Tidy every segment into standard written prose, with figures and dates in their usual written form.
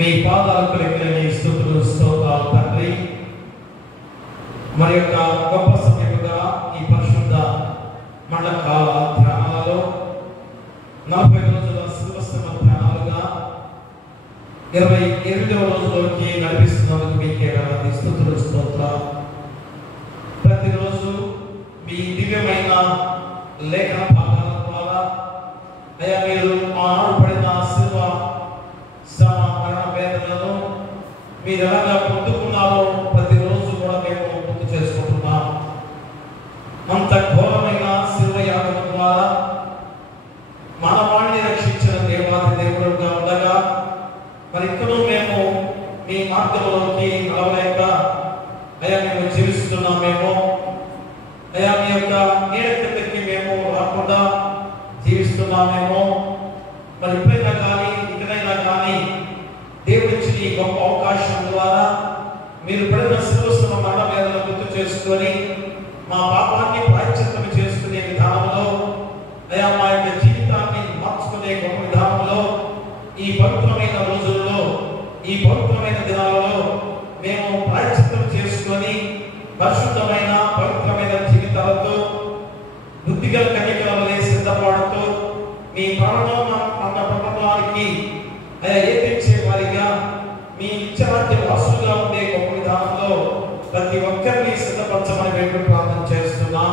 మీ పాదాలు కలిగిన స్తుతులు స్తోత్రాలు తండ్రి. మరి యొక్క గొప్ప సమయముగా ఈ పరిశుద్ధ మండల కాల ధ్యానాలలో 40 రోజుల శివస్తమ ధ్యానాలుగా 28వ రోజులోకి నడిపిస్తున్నందుకు మీకే వేలాది స్తుతులు స్తోత్రాలు. ప్రతిరోజు మీ దివ్యమైన లేఖన భాగాల ద్వారా అయ్యా మీరు ఆనాడు పడిన శివ శ్రమ మరణ వేదనలను మీరు ఎలాగా పొందుకున్నారో ప్రతిరోజు కూడా మేము గుర్తు చేసుకుంటున్నాం. అంత ఘోరమైన శివ యాగం ద్వారా మానవాళిని రక్షించిన దేవాది దేవుడుగా ఉండగా మరి ఇక్కడ మేము మీ మార్గంలోకి నడవలేక అయ్యా మేము జీవిస్తున్నామేమో, అయ్యా మీ యొక్క నీడకి మేము రాకుండా జీవిస్తున్నామేమో. మరి ఎప్పుడైనా కానీ ఇకనైనా కానీ దేవుడిచ్చిన ఈ గొప్ప అవకాశం ద్వారా మీరు పడిన శిలువ మరణ వేదనను గుర్తు చేసుకొని మా పాపాన్ని ప్రాయశ్చిత్తం చేసుకునే విధానంలో అయా మా యొక్క జీవితాన్ని మార్చుకునే గొప్ప విధానంలో ఈ పవిత్రమైన రోజుల్లో ఈ పవిత్రమైన దినాలలో మేము ప్రాయశ్చిత్తం చేసుకొని పరిశుద్ధమైన పవిత్రమైన జీవితాలతో బుద్ధిగల కన్యకల వలె సిద్ధపడుతూ మీ ప్రపంచానికి ఏదించే వారిగా మీ ఇచ్చరాజ్య వాసులుగా ఉండే గొప్ప విధానంలో ప్రతి ఒక్కరిని సిద్ధపరచమని మేము ప్రార్థన చేస్తున్నాం.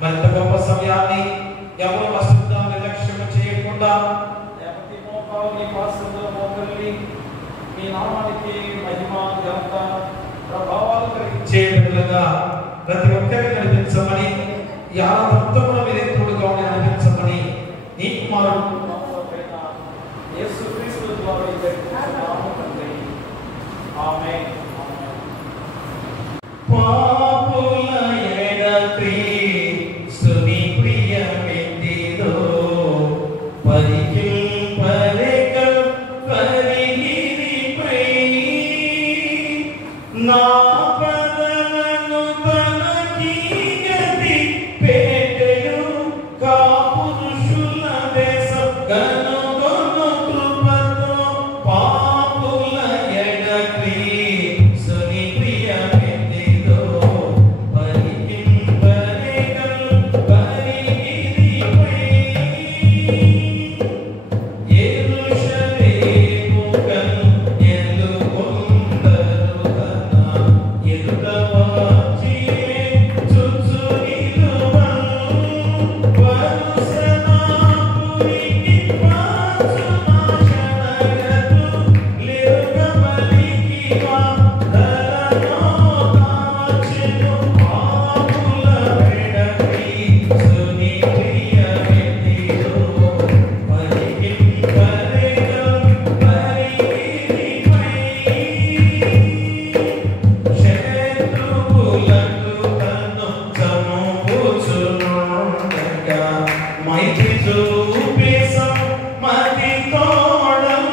మరింత గొప్ప సమయాన్ని ఎవరు అశ్రద్ధ నిర్లక్ష్యం చేయకుండా ప్రతి మోకాల్ని పాసంలో మోకల్ని మీ నామానికి మహిమ ఘనత ప్రభావాలు కలిగించే విధంగా ప్రతి ఒక్కరిని నడిపించమని ఈ ఆరాధనలో మీరే తోడుగా నడిపించమని నీ కుమారుడు యేసుక్రీస్తు ద్వారా వేడుకుంటున్నాము తండ్రి. ఆమేన్. పాపుల ఎడ క్రీస్తుని ప్రియమిత్తిదో పరికింపలేక పరిగిరిపై నా పదలను తనకి గతి పెట్టెను కాపురుషుల దేశం కనుగొను కృపతో పాపుల ఎడ క్రీస్తుని ప్రియమిత్తిదో పరికింపలేక పరిగిరిపై యెరూషలేము కను ఎలుకొందరు కన ఎదుట వచ్చినే చుచ్చు నిలువను వరుసనాపురికి పాచునాశనగతు లిరుగబలికి వాదలను కాచెను పాపుల వెడ క్రీస్తుని ప్రియమిత్తిదో పరికింపలేక పరిగిరిపై శత్రువులకు తను చంపుచునుండగా మైత్రి చూపి సమ్మతి తోడం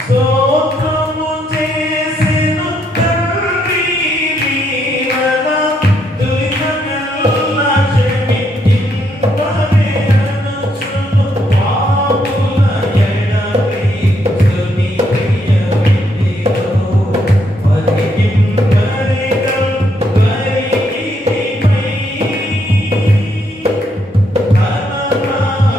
స్తోత్రము చేసెను తండ్రి నీవల దురితమెల్ల క్షమింపవే అనుచును పాపుల ఎడ క్రీస్తుని ప్రియమిత్తిదో పరికింపలేక పరిగిరిపై ఘనమైన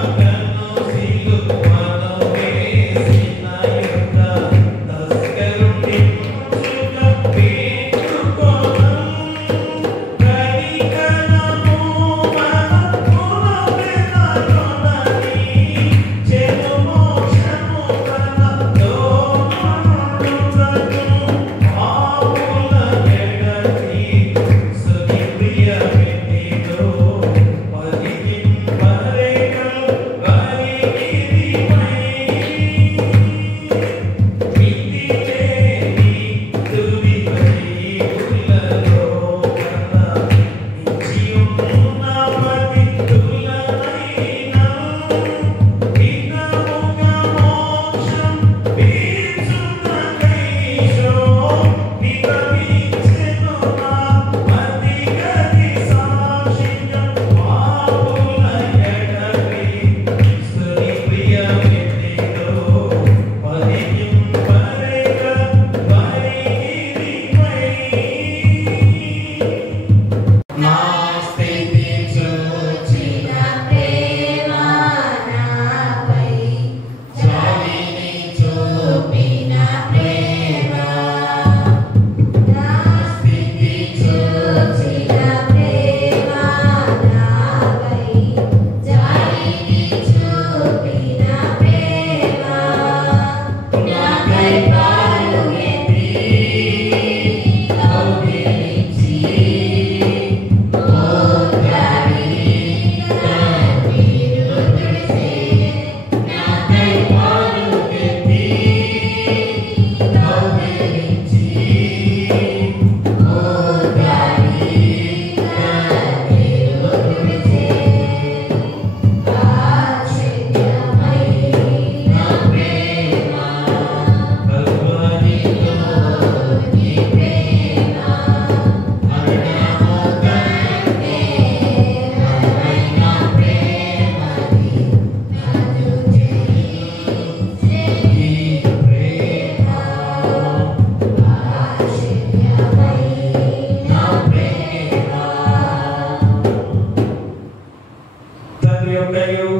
తండ్రి యొక్కయు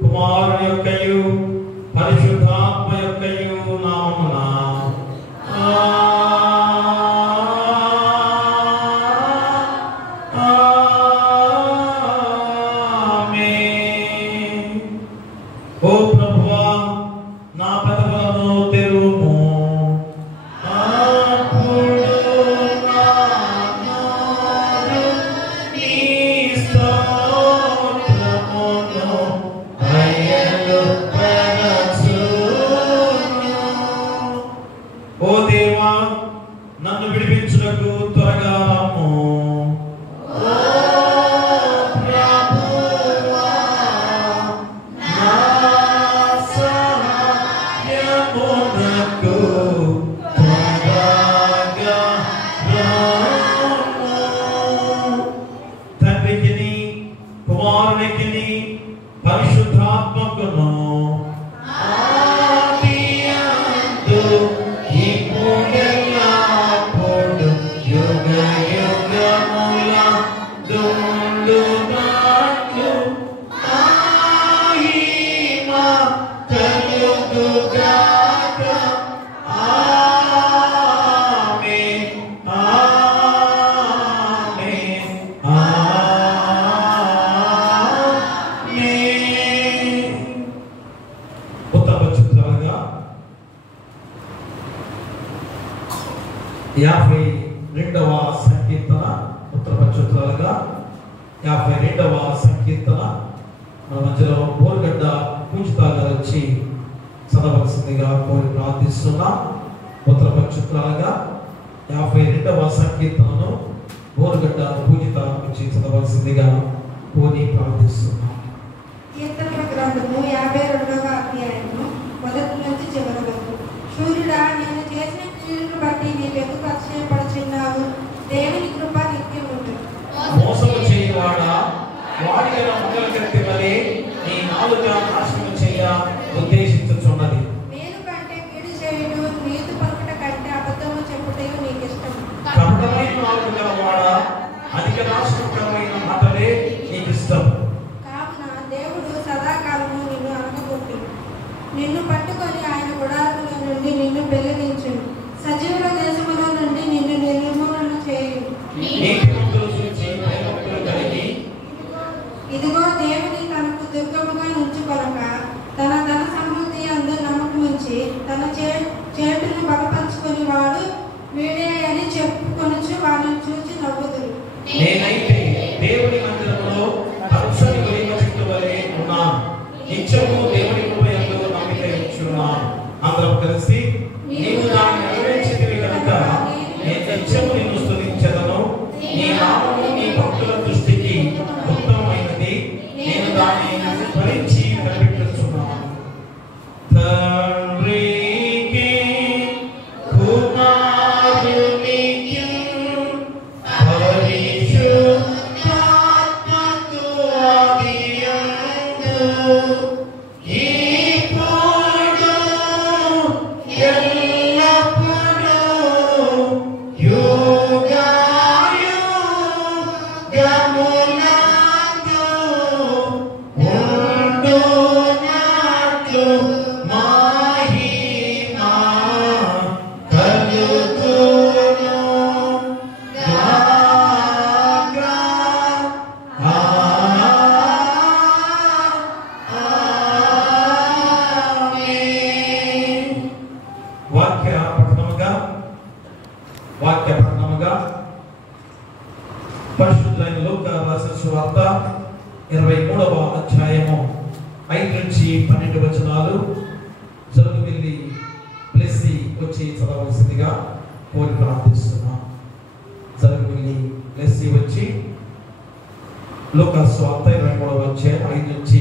కుమారుని యొక్కయు పరిశుద్ధాత్మ యొక్కయు నామమున ఆమేన్. ఓ ప్రభువా, నా పెదవులను తెరువుము, అప్పుడు నా నోరు నీ స్తోత్రమును బయలుపరచును. ఓ దేవా, నన్ను విడిపించుటకు త్వరగా రమ్ము. ఓ ప్రభువా, నా సహాయమునకు త్వరగా రమ్ము. తండ్రికిని కుమారునికిని పరిశుద్ధాత్మకును ఆదియందు ఇప్పుడెల్లప్పుడు యుగయుగములందుండునట్లు మహిమ కలుగుగాక. ఆమేన్, ఆమేన్, ఆమేన్. ఉత్తరపక్షులుగా 52వ సంకీర్తన, ఉత్తరపక్షులుగా 52వ సంకీర్తన మన మధ్యలో బోర్గడ్డ పూజితా గారు వచ్చి చదవలసిందిగా కోరి ప్రార్థిస్తున్నాం. ఉత్తరపక్షులుగా 52వ సంకీర్తనను బోర్గడ్డ పూజిత వచ్చి చదవలసిందిగా కోరి ప్రార్థిస్తున్నాం. కీర్తనల గ్రంథము 52వ అధ్యాయము మొదటి నుంచి చివరి వరకు. సూర్యుడా, నేను చేసిన క్రియలను బట్టి నీవెందుకు అతిశయపడుచున్నావు? దేవుని కృప నిత్యం ఉంటుంది. మోసము చేయవాడా, వాడిగల మంగళ కత్తి వలె నీ నాలుక నాశనము చేయ ఉద్దేశించుచున్నది. మేలు కంటే కీడు చేయుట, నీతి పలుకుట కంటే అబద్ధము చెప్పుటయు నీకు ఇష్టం. కపటమైన నాలుక గలవాడా, అధిక నాశనకరమైన మాటలే నీకు ఇష్టం. కావున దేవుడు సదాకాలము నిన్ను అనగొట్టు, నిన్ను పట్టుకొని ఆయన గుడారములో నుండి నిన్ను పెళ్లించును, సజీవుల దేశములో నుండి నిన్ను నిర్మూలన చేయును. నీతిమంతులు చూచి భయభక్తులు కలిగి ఇదిగో దేవుని తనకు దుర్గముగా ఉంచుకొనక తన ధన సమృద్ధి అందు నమ్మకముంచి తన చేతులను బలపరుచుకొని వాడు వీడే అని చెప్పుకొనుచు వారిని చూచి నవ్వుదురు. నేనైతే దేవుని మందిరములో పచ్చని ఒలీవ చెట్టు వలె ఉన్నాను. నిత్యము దేవుని కృపయందు నమ్మిక ఉంచున్నాను. అందరం కలిసి నీవు దాన్ని నెరవేర్చితివి కనుక నేను నిత్యము నిన్ను స్తుతించెదను. నీ నామము నీ భక్తుల దృష్టికి ఉత్తమమైనది. నేను దాన్ని స్మరించి కనిపెట్టుచున్నాను. తండ్రికి కుమారునికి పరిశుద్ధాత్మకు ఆదియందు ఇప్పుడు ఎల్లప్పుడూ యుగయుగములందు ఉండునట్లు మహిమ కలుగును గాక. ఆమేన్. వాక్య పఠనముగా పరిశుద్ధులైన లూకా రాసిన సువార్త 23వ అధ్యాయము 5 నుంచి 12 వచనాలు జరుగు వెళ్ళి బ్లెస్సి వచ్చి చదవలసిందిగా కోరి ప్రార్థిస్తున్నాం. జరుగు వెళ్ళి బ్లెస్సి వచ్చి లూకా సువార్త 23వ అధ్యాయం 5 నుంచి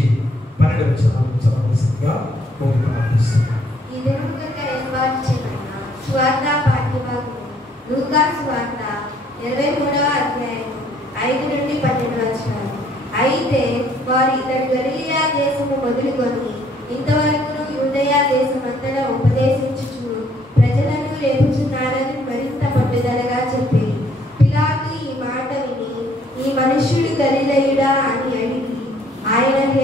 12 వచనాలు చదవలసిందిగా కోరి ప్రార్థిస్తున్నాం. ఈ దినము కొరకు ఏర్పాటు చేయబడిన సువార్త పాఠ్యభాగము లూకా సువార్త 23వ అధ్యాయం 5 నుండి 12 వచనాలు. అయితే వారు ఇతడు గలిలయ దేశము మొదలుకొని ఇంతవరకు యూదయ దేశమంతటా ఉపదేశించుచు ప్రజలను రేపుచున్నారని మరింత పట్టుదలగా చెప్పి పిలాతు ఈ మాట విని, ఈ మనుష్యుడు గలిలయుడా అని అడిగి ఆయనను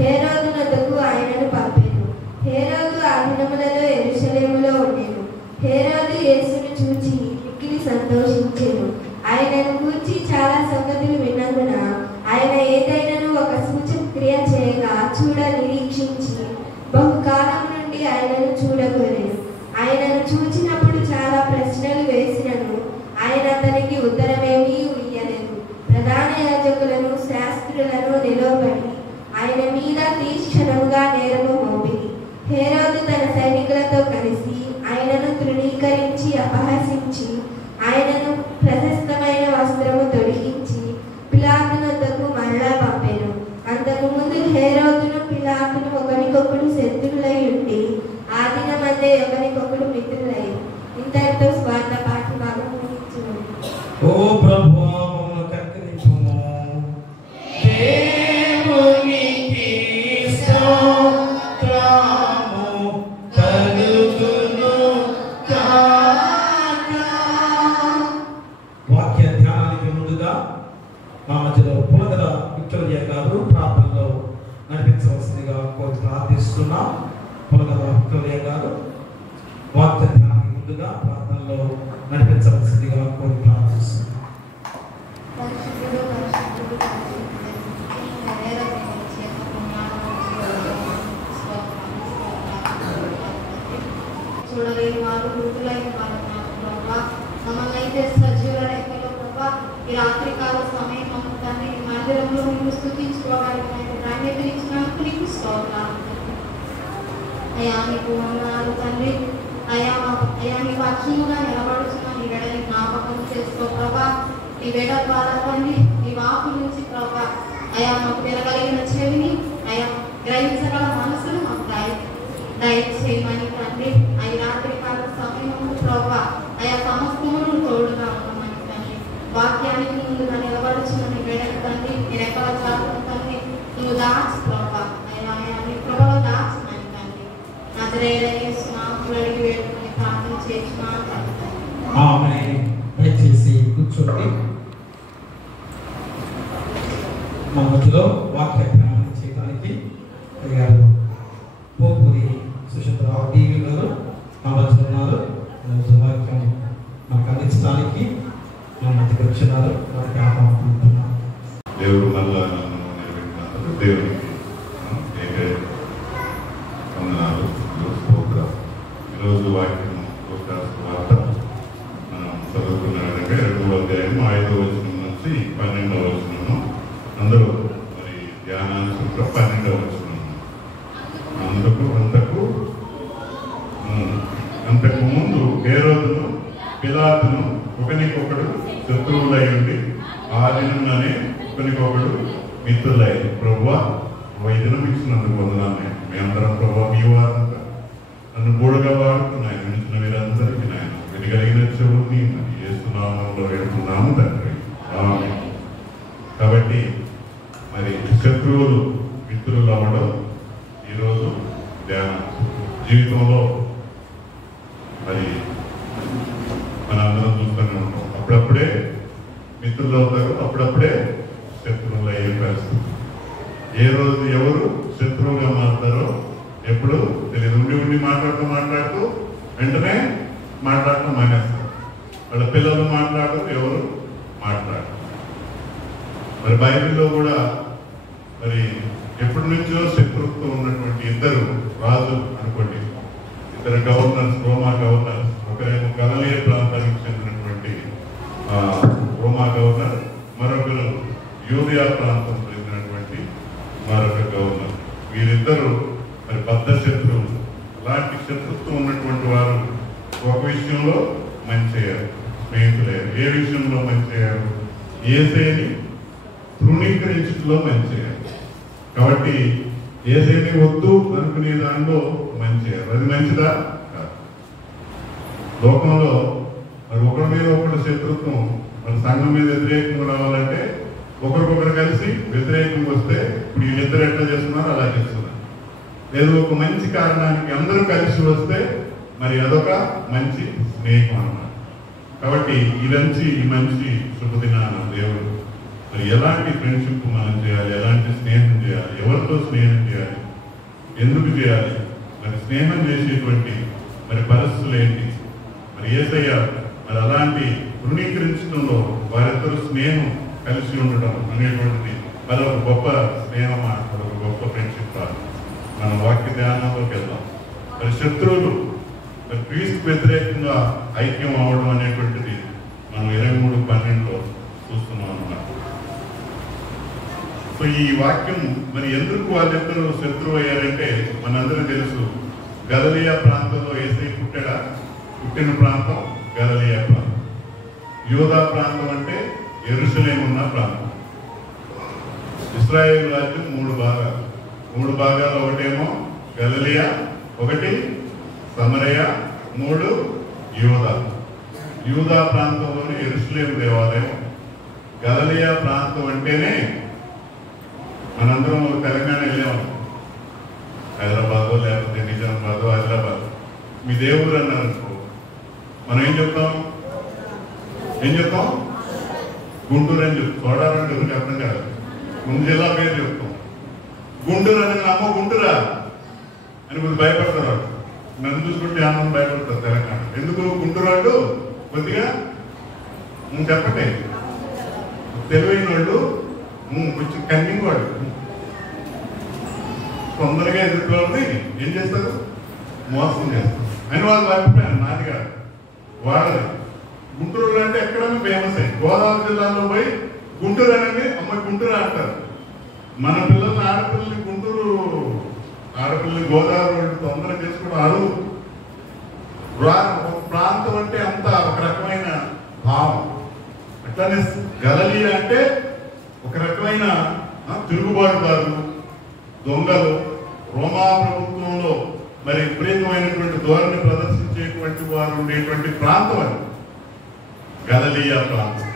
హేరోదు నొద్దకు ఆయనను పంపెను. హేరోదు ఆ దినములలో యెరూషలేములో ఉండెను. హేరోదు యేసును చూచి మిక్కిలి సంతోషించెను. ఆయనను గూర్చి చాలా సంగతులు విన్నందున ఆయన ఏదైనాను ఒక సూచక క్రియ చేయగా చూడ నిరీక్షించి బహుకాలం నుండి ఆయనను చూడగోరెను. ఆయనను చూచినప్పుడు చాలా ప్రశ్నలు వేసినను ఆయన అతనికి ఉత్తరమేమీ ఇయ్యలేదు. ప్రధాన యాజకులను శాస్త్రులను నిలవబడి ఆయన మీద తీక్షణంగా నేరము మోపిరి. హేరోదు తన సైనికులతో కలిసి ఆయనను తృణీకరించి అపహసించి ఆయనను ప్రశస్తమైన వస్త్రము తొడిగించి పిలాతు నొద్దకు మరలా పంపెను. అంతకు ముందు హేరోదును పిలాతును ఒకరికొకడు శత్రువులై ఉండి ఆ దినమందే ఒకరికొకడు మిత్రులై. ఇంతటితో స్వార్థ పాఠ్య భాగం ముగించును. ఓ ప్రభువా మమ్మల్ని కనికరించుము. దేవునికి స్తోత్రము కలుగును గాక. వాక్య ధ్యానానికి ముందుగా మా మధ్యలో పులగల విక్టోరియా గారు ప్రార్థనలో నడిపించవలసిందిగా కోరి ప్రార్థిస్తున్నాం. పులగల విక్టోరియా గారు వాక్య ధ్యానానికి ముందుగా ప్రార్థనలో నడిపించవలసిందిగా కోరి ప్రార్థిస్తున్నాం. చూడలేని వారు మృతులైన వారు ప్రభావ మమ్మల్ని అయితే సజీవుల లెక్కలో ప్రభావ ఈ రాత్రికాల సమయం మమ్మల్ని తండ్రి ఈ మందిరంలో మేము స్తుతించుకోవడానికి ధన్యతనిచ్చినందుకు నీకు స్తోత్రాలు. అయ్యా నీకు వందనాలు తండ్రి. అయ్యా నీ పక్షముగా నిలబడుతున్న నీ వేడని జ్ఞాపకం చేసుకో ప్రభా. నీ వేడ ద్వారా తండ్రి నీ వాకు నుంచి ప్రభా అయ్యా మాకు వినగలిగిన చెవిని అయ్యా గ్రహించగల మనసును మాకు దయచేయమని తండ్రి. అయ్యి రాత్రి కాల సమయం ప్రభా అయా సమస్తమును తోడుగా ఉండమని తండ్రి. వాక్యానికి ముందుగా నిలబడుచున్న నీ వేడని తండ్రి నీ రెక్కల చాటును తండ్రి నువ్వు దాచి ప్రభా అయ్యా నీ ప్రభావ దాచమని తండ్రి. నజరేయుడైన యేసు నామములో అడిగి వేడుకొని ప్రార్థన చేస్తున్నాను తండ్రి. ఆమేన్. దయచేసి కూర్చోండి. మా మధ్యలో వాక్య ధ్యానం చేయడానికి అయ్యారు పోపురి సుశీలరావు టీవీ గారు మా మధ్యలో ఉన్నారు. వాక్యం మాకు అందించడానికి మా మధ్యకి వచ్చినారు. వారికి ఆహ్వానిస్తున్నాను. దేవుడు మళ్ళా నన్ను నిలబెట్టినందుకు దేవునికి వందనాలు. ఈరోజు వాక్యం వార్త మనం చదువుకున్నాడంటే 2వ అధ్యాయం 5వ వచనం నుంచి 12వ వచనం. అందరూ మరి ధ్యానానుసంగా 12వ వచనం. అంతకు ముందు హేరోదును పిలాతును ఒకరికొకడు శత్రువులై ఉండి ఆ దినంలోనే ఒకరికొకడు మిత్రులై. ప్రభువా ఈ దినం ఇచ్చినందుకు వందనాలు. మీ అందరం ప్రభువా మీ వారంతా నన్ను బోడుగా వాడుతున్నాయి. వినిచిన వీరందరికీ నాయన వినగలిగిన చెవుని చేస్తున్నామో వెళ్తున్నాము తండ్రి. కాబట్టి మరి శత్రువులు మిత్రులు అవ్వడం ఈరోజు ధ్యానం. జీవితంలో మరి మనందరం చూస్తూనే ఉంటాం. అప్పుడప్పుడే మిత్రులు అవుతారు, అప్పుడప్పుడే శత్రువులు అయ్యే పరిస్థితి. ఏ రోజు ఎవరు శత్రువుగా మారుతారో ఎప్పుడు తెలియదు. ఉండి మాట్లాడుతూ వెంటనే మాట్లాడటం మానేస్తారు. వాళ్ళ పిల్లలు మాట్లాడరు, ఎవరు మాట్లాడరు. మరి బైబిల్లో కూడా మరి ఎప్పటి నుంచో శత్రుత్వం ఉన్నటువంటి ఇద్దరు రాజులు అనుకోండి, ఇద్దరు గవర్నర్స్, రోమా గవర్నర్స్. ఒకరేమో గలిలయ ప్రాంతానికి చెందినటువంటి రోమా గవర్నర్, మరొకరు యూరియా ప్రాంతం చెందినటువంటి మరొక గవర్నర్. వీరిద్దరూ మరి బద్ధ శత్రువులు. అలాంటి శత్రుత్వం ఉన్నటువంటి వారు ఒక విషయంలో మంచియ్యారు, స్నేహితులయ్యారు. ఏ విషయంలో మంచియ్యారు? యేసేని తృణీకరించడంలో మంచియ్యారు. కాబట్టి యేసేని వద్దు అనుకునే దానిలో మంచియ్యారు. అది మంచిదా? కాదు. లోకంలో మరి ఒకరి మీద ఒకటి శత్రుత్వం, మరి సంఘం మీద వ్యతిరేకంగా రావాలంటే ఒకరికొకరు కలిసి వ్యతిరేకంగా వస్తే ఇప్పుడు వీళ్ళిద్దరు ఎట్లా చేస్తున్నారు అలా చేస్తున్నారు. లేదు ఒక మంచి కారణానికి అందరూ కలిసి వస్తే మరి అదొక మంచి స్నేహం అన్నమాట. కాబట్టి ఈ మంచి శుభదినాన దేవుడు మరి ఎలాంటి ఫ్రెండ్షిప్ మనం చేయాలి, ఎలాంటి స్నేహం చేయాలి, ఎవరితో స్నేహం చేయాలి, ఎందుకు చేయాలి, మరి స్నేహం చేసేటువంటి మరి పరిస్థితులు ఏంటి, మరి యేసయ్య మరి అలాంటి ధృవీకరించడంలో వారిద్దరూ స్నేహం కలిసి ఉండడం అనేటువంటిది మరి ఒక గొప్ప స్నేహం, ఒక గొప్ప ఫ్రెండ్షిప్ కాదు. మనం వాక్య ధ్యానంలోకి వెళ్దాం. మరి శత్రువులు మరి క్రీస్తుకు వ్యతిరేకంగా ఐక్యం అవడం అనేటువంటిది మనం 23:12 చూస్తున్నాం అన్నమాట. సో ఈ వాక్యం మరి ఎందుకు వాళ్ళిద్దరూ శత్రువు అయ్యారంటే మనందరూ తెలుసు, గలిలయ ప్రాంతంలో యేసయ్య పుట్టిన ప్రాంతం గలిలయ ప్రాంతం. యూదా ప్రాంతం అంటే యెరూషలేము ఉన్న ప్రాంతం. ఇశ్రాయేలు రాజ్యం 3 భాగాలు. ఒకటేమో గలిలయ, ఒకటి సమరయ, 3 యూదా. యూదా ప్రాంతంలోని యెరూషలేము దేవాలయం. గలిలయ ప్రాంతం అంటేనే మనందరం తెలంగాణ వెళ్ళాము, హైదరాబాద్ లేకపోతే నిజామాబాద్, హైదరాబాద్. మీ దేవుడు అన్నారు అనుకో, మనం ఏం చెప్తాం? గుంటూరు అని చెప్తాం. చూడాలంటే ఎవరికి అర్థం కాదు. ముందు జిల్లా పేరు చెప్తాం. గుంటూరు అని అమ్మ గుంటూరా అని కొద్దిగా భయపడతారు. నన్ను చూసుకుంటే ఆనందం భయపడతారు తెలంగాణ. ఎందుకు గుంటూరు వాళ్ళు కొద్దిగా చెప్పండి, తెలివైన వాళ్ళు, కొంచెం కన్నింగ్ వాళ్ళు, తొందరగా ఎదుటి వాళ్ళని ఏం చేస్తారు? మోసం చేస్తారు అని వాళ్ళ అభిప్రాయం, నాది కాదు, వాళ్ళది. గుంటూరు అంటే ఎక్కడైనా ఫేమస్ అయ్యి గోదావరి జిల్లాలో పోయి గుంటూరు అనేది అమ్మాయి గుంటూరు అంటారు. మన పిల్లల్ని ఆడపిల్లలు గోదావరి వాళ్ళు తొందరగా చేసుకోవడం అడుగు. ఒక ప్రాంతం అంటే అంత ఒక రకమైన భావం. అట్లానే గలిలయ అంటే ఒక రకమైన తిరుగుబాటుదారులు, దొంగలు, రోమా ప్రభుత్వంలో మరి విపరీతమైనటువంటి ధోరణి ప్రదర్శించేటువంటి వారు ఉండేటువంటి ప్రాంతం అది గలిలయ ప్రాంతం.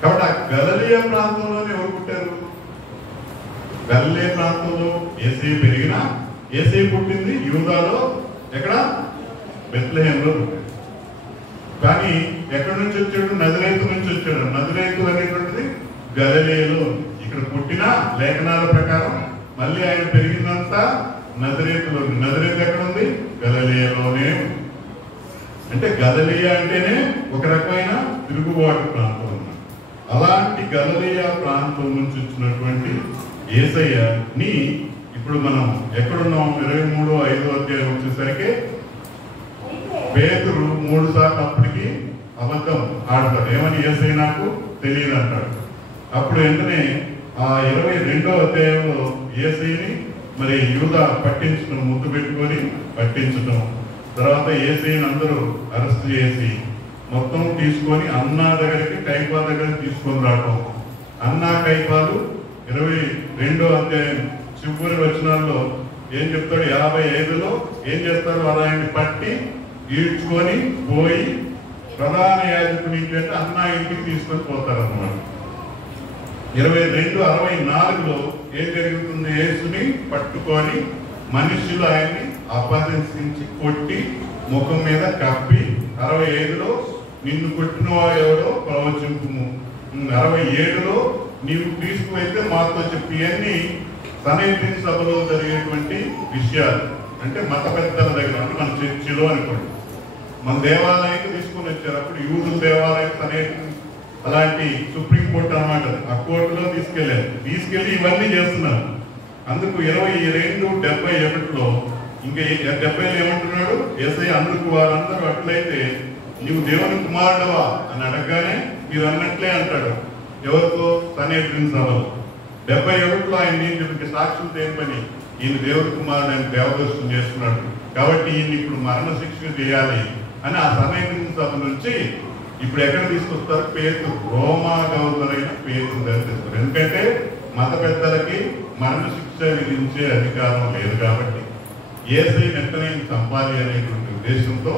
కాబట్టి ఆ గలిలయ ప్రాంతంలోనే ఎవరు పుట్టారు? గలిలయ ప్రాంతంలో యేసయ్య పెరిగినా, యేసయ్య పుట్టింది యూదాలో, ఎక్కడ? బెత్లెహేంలో పుట్టాడు. కానీ ఎక్కడి నుంచి వచ్చాడు? నజరేతు నుంచి వచ్చాడు. నజరేతు అనేటువంటిది గలిలయలో. ఇక్కడ పుట్టిన లేఖనాల ప్రకారం మళ్ళీ ఆయన పెరిగిందంతా నజరేతులో. నజరేతు ఎక్కడ ఉంది? గలిలయలోనే. అంటే గలిలయ అంటేనే ఒక రకమైన తిరుగుబాటు ప్రాంతం అన్నమాట. అలాంటి గలిలయ ప్రాంతం నుంచి వచ్చినటువంటి యేసయ్యని ఇప్పుడు మనం ఎక్కడున్నాం? 23:5 వచ్చేసరికి పేతురు 3 సార్లు అప్పటికి అబద్ధం ఆడతాడు. ఏమని? యేసయ్య నాకు తెలియదు అంటాడు. అప్పుడు వెంటనే ఆ 22వ అధ్యాయంలో యేసయ్యని మరి యూదా పట్టించడం, ముద్దు పెట్టుకొని పట్టించడం, తర్వాత యేసయ్యని అందరూ అరెస్ట్ చేసి మొత్తం తీసుకొని అన్నా దగ్గరికి, కైపా దగ్గరికి తీసుకొని రావటం. అన్నా కైపాలు 22వ అధ్యాయం చివరి వచనాల్లో ఏం చెప్తాడు? 55లో ఏం చేస్తారు? ఆయన్ని పట్టి ఈడ్చుకొని పోయి ప్రధాన యాజకుని ఇంటి అంటే అన్నా ఇంటికి తీసుకొని పోతారు అన్నమాట. 22:64లో ఏం జరుగుతుంది? యేసుని పట్టుకొని మనుషులు ఆయన్ని అపహరించి కొట్టి ముఖం మీద కప్పి 65లో నిన్ను కొట్టిన వాడు ఎవడో ప్రవచింపుము, 67లో నీవు తీసుకువైతే మాతో చెప్పి అన్ని సనేద్రిన్ సభలో జరిగేటువంటి విషయాలు. అంటే మత పెద్దల దగ్గర, అంటే మన చర్చిలో అనుకోండి, మన దేవాలయానికి తీసుకొని వచ్చారు. అప్పుడు యూదుల దేవాలయం సనేద్రిన్ అలాంటి సుప్రీంకోర్టు అన్నమాట. ఆ కోర్టులో తీసుకెళ్ళి ఇవన్నీ చేస్తున్నారు. అందుకు 22:71లో ఇంకా 70లో ఏమంటున్నాడు? యేసయ్య అందుకు వారందరూ అట్లయితే నీవు దేవుని కుమారుడవా అని అడగగానే మీరు అన్నట్లే అంటాడు. ఎవరితో? సనేద్రిన్ సభలో. 71లో ఆయన ఏం చెప్పి సాక్షులు దేని ఈయన దేవుడి కుమారుడు ఆయన దేవదర్శనం చేస్తున్నాడు కాబట్టి ఈయన ఇప్పుడు మరణ శిక్ష చేయాలి అని ఆ సనేద్రిన్ సభ నుంచి ఇప్పుడు ఎక్కడ తీసుకొస్తారు? పేతురు, రోమా గవర్నర్ అయిన పేతురు దర్శిస్తారు. ఎందుకంటే మత పెద్దలకి మరణ శిక్ష విధించే అధికారం లేదు కాబట్టి యేసయ్య వెంటనే చంపాలి అనేటువంటి ఉద్దేశంతో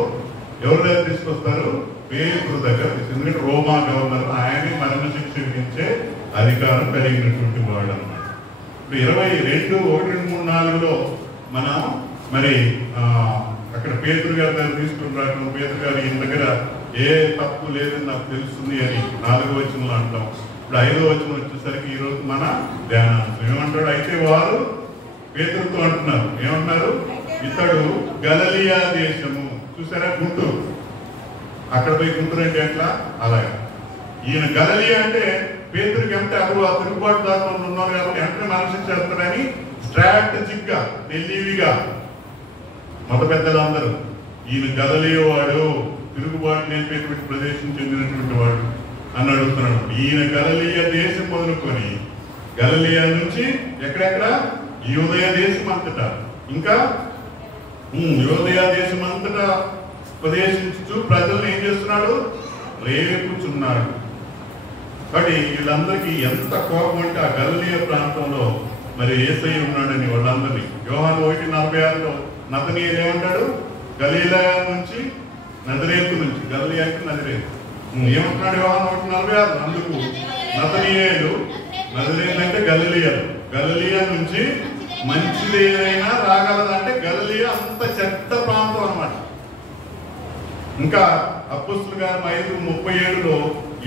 ఎవరి దగ్గర తీసుకొస్తారు? పేతురు దగ్గర. ఎందుకంటే రోమా గవర్నర్, ఆయనే మరణ శిక్ష విధించే అధికారం కలిగినటువంటి వాడు అన్నమాట. ఇప్పుడు 22:1-3-4లో మనం మరి అక్కడ పేతురు గారి దగ్గర తీసుకుని రావడం, పేతురు గారు ఈయన దగ్గర ఏ తప్పు లేదని నాకు తెలుస్తుంది అని 4వ వచనంలో అంటాం. ఇప్పుడు 5వ వచనం వచ్చేసరికి ఈరోజు మన ధ్యానాంశం ఏమంటాడు? అయితే వారు పేతురుతో అంటున్నారు, ఏమంటున్నారు? ఇతడు గలిలయ దేశము. చూసారా గుంటూరు, అక్కడ పోయి గుంటూరు అంటే ఎట్లా? అలాగే ఈయన గలిలయ అంటే పేతురికి అంటే అప్పుడు ఆ తిరుగుబాటుదారులు ఉన్నారు కాబట్టి వెంటనే మనసు చేస్తాడని స్ట్రాటజిక్ గా తెలివిగా మత పెద్దలందరూ ఈయన గలిలయ వాడు, తిరుగుబాటు నేర్పేటువంటి ప్రదేశం చెందినటువంటి వాడు అని అడుగుతున్నాడు. ఈయన గలిలయ దేశం మొదలుకొని గలిలయ నుంచి ఎక్కడెక్కడ యూదయ దేశం అంతటా, ఇంకా యూదయ దేశం అంతటా ఉపదేశించుతూ ప్రజలను ఏం చేస్తున్నాడు? రేపుచున్నాడు. కాబట్టి వీళ్ళందరికీ ఎంత కోపం అంటే ఆ గలిలయ ప్రాంతంలో మరి యేసయ్య ఉన్నాడని వాళ్ళందరినీ. యోహాను 1:46 నతనీయులు ఏమంటాడు? గలిలయ నుంచి నజరేతు నుంచి, గలిలయ అంటే నజరేతు ఏమంటున్నాడు యోహాను 1:46? అందుకు నతనీయులు, నజరేతు అంటే గలిలయలు, గలిలయ నుంచి మంచిది ఏదైనా రాగలదంటే గలిలయ అంత చెడ్డ ప్రాంతం అన్నమాట. ఇంకా అపోస్తుల గారు 5:37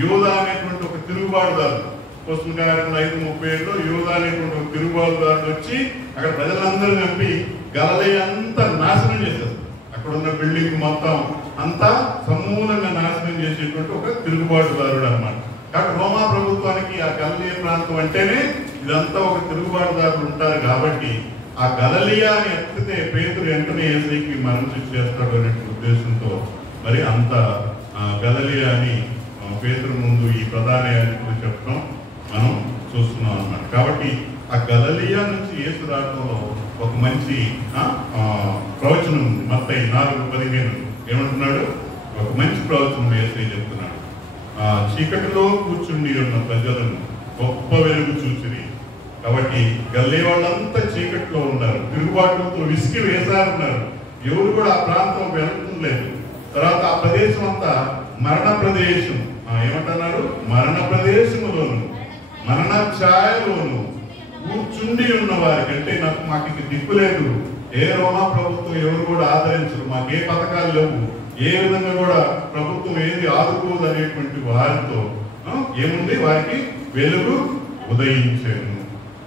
యూదా అనేటువంటి ఒక తిరుగుబాటుదారు, అపోస్తుల గారు 5:37 యూదా అనేటువంటి ఒక తిరుగుబాటుదారుడు వచ్చి అక్కడ ప్రజలందరూ చంపి గలిలయ అంతా నాశనం చేశారు. అక్కడ ఉన్న బిల్డింగ్ మొత్తం అంతా సమూలంగా నాశనం చేసేటువంటి ఒక తిరుగుబాటుదారుడు అన్నమాట. కాబట్టి రోమా ప్రభుత్వానికి ఆ గలిలయ ప్రాంతం అంటేనే ఇదంతా ఒక తిరుగుబాటుదారులు ఉంటారు కాబట్టి ఆ గలిలయాని ఎత్తితే పేతురు వెంటనే యేసయ్యకి మరణశిక్ష చేస్తాడు అనే ఉద్దేశంతో మరి అంత గలిలయాని పేతురు ముందు ఈ ప్రధాన యాజకుడు చెప్పడం మనం చూస్తున్నాం అన్నమాట. కాబట్టి ఆ గలిలయ నుంచి యేసు రావడంలో ఒక మంచి ప్రవచనం ఉంది. మత్తయి 4:15 ఏమంటున్నాడు? ఒక మంచి ప్రవచనం యేసయ్య చెప్తున్నాడు. చీకటిలో కూర్చుండి ఉన్న ప్రజలను గొప్ప వెలుగు చూసిరి. కాబట్టి గలిలయ వాళ్ళంతా చీకటిలో ఉన్నారు, తిరుగుబాటుతో విసిగి వేసారున్నారు, ఎవరు కూడా ఆ ప్రాంతం వెళ్తుండలేదు. తర్వాత ఆ ప్రదేశం అంతా మరణ ప్రదేశం. ఏమంటున్నారు? మరణ ప్రదేశములోను మరణ ఛాయలోను కూర్చుండి ఉన్న వారికంటే మాకు ఇంక దిక్కు లేదు, ఏ రోమా ప్రభుత్వం ఎవరు కూడా ఆదరించరు, మాకు ఏ పథకాలు లేవు, ఏ విధంగా కూడా ప్రభుత్వం ఏది ఆదుకోదు అనేటువంటి వారితో ఏముంది? వారికి వెలుగు ఉదయించాను.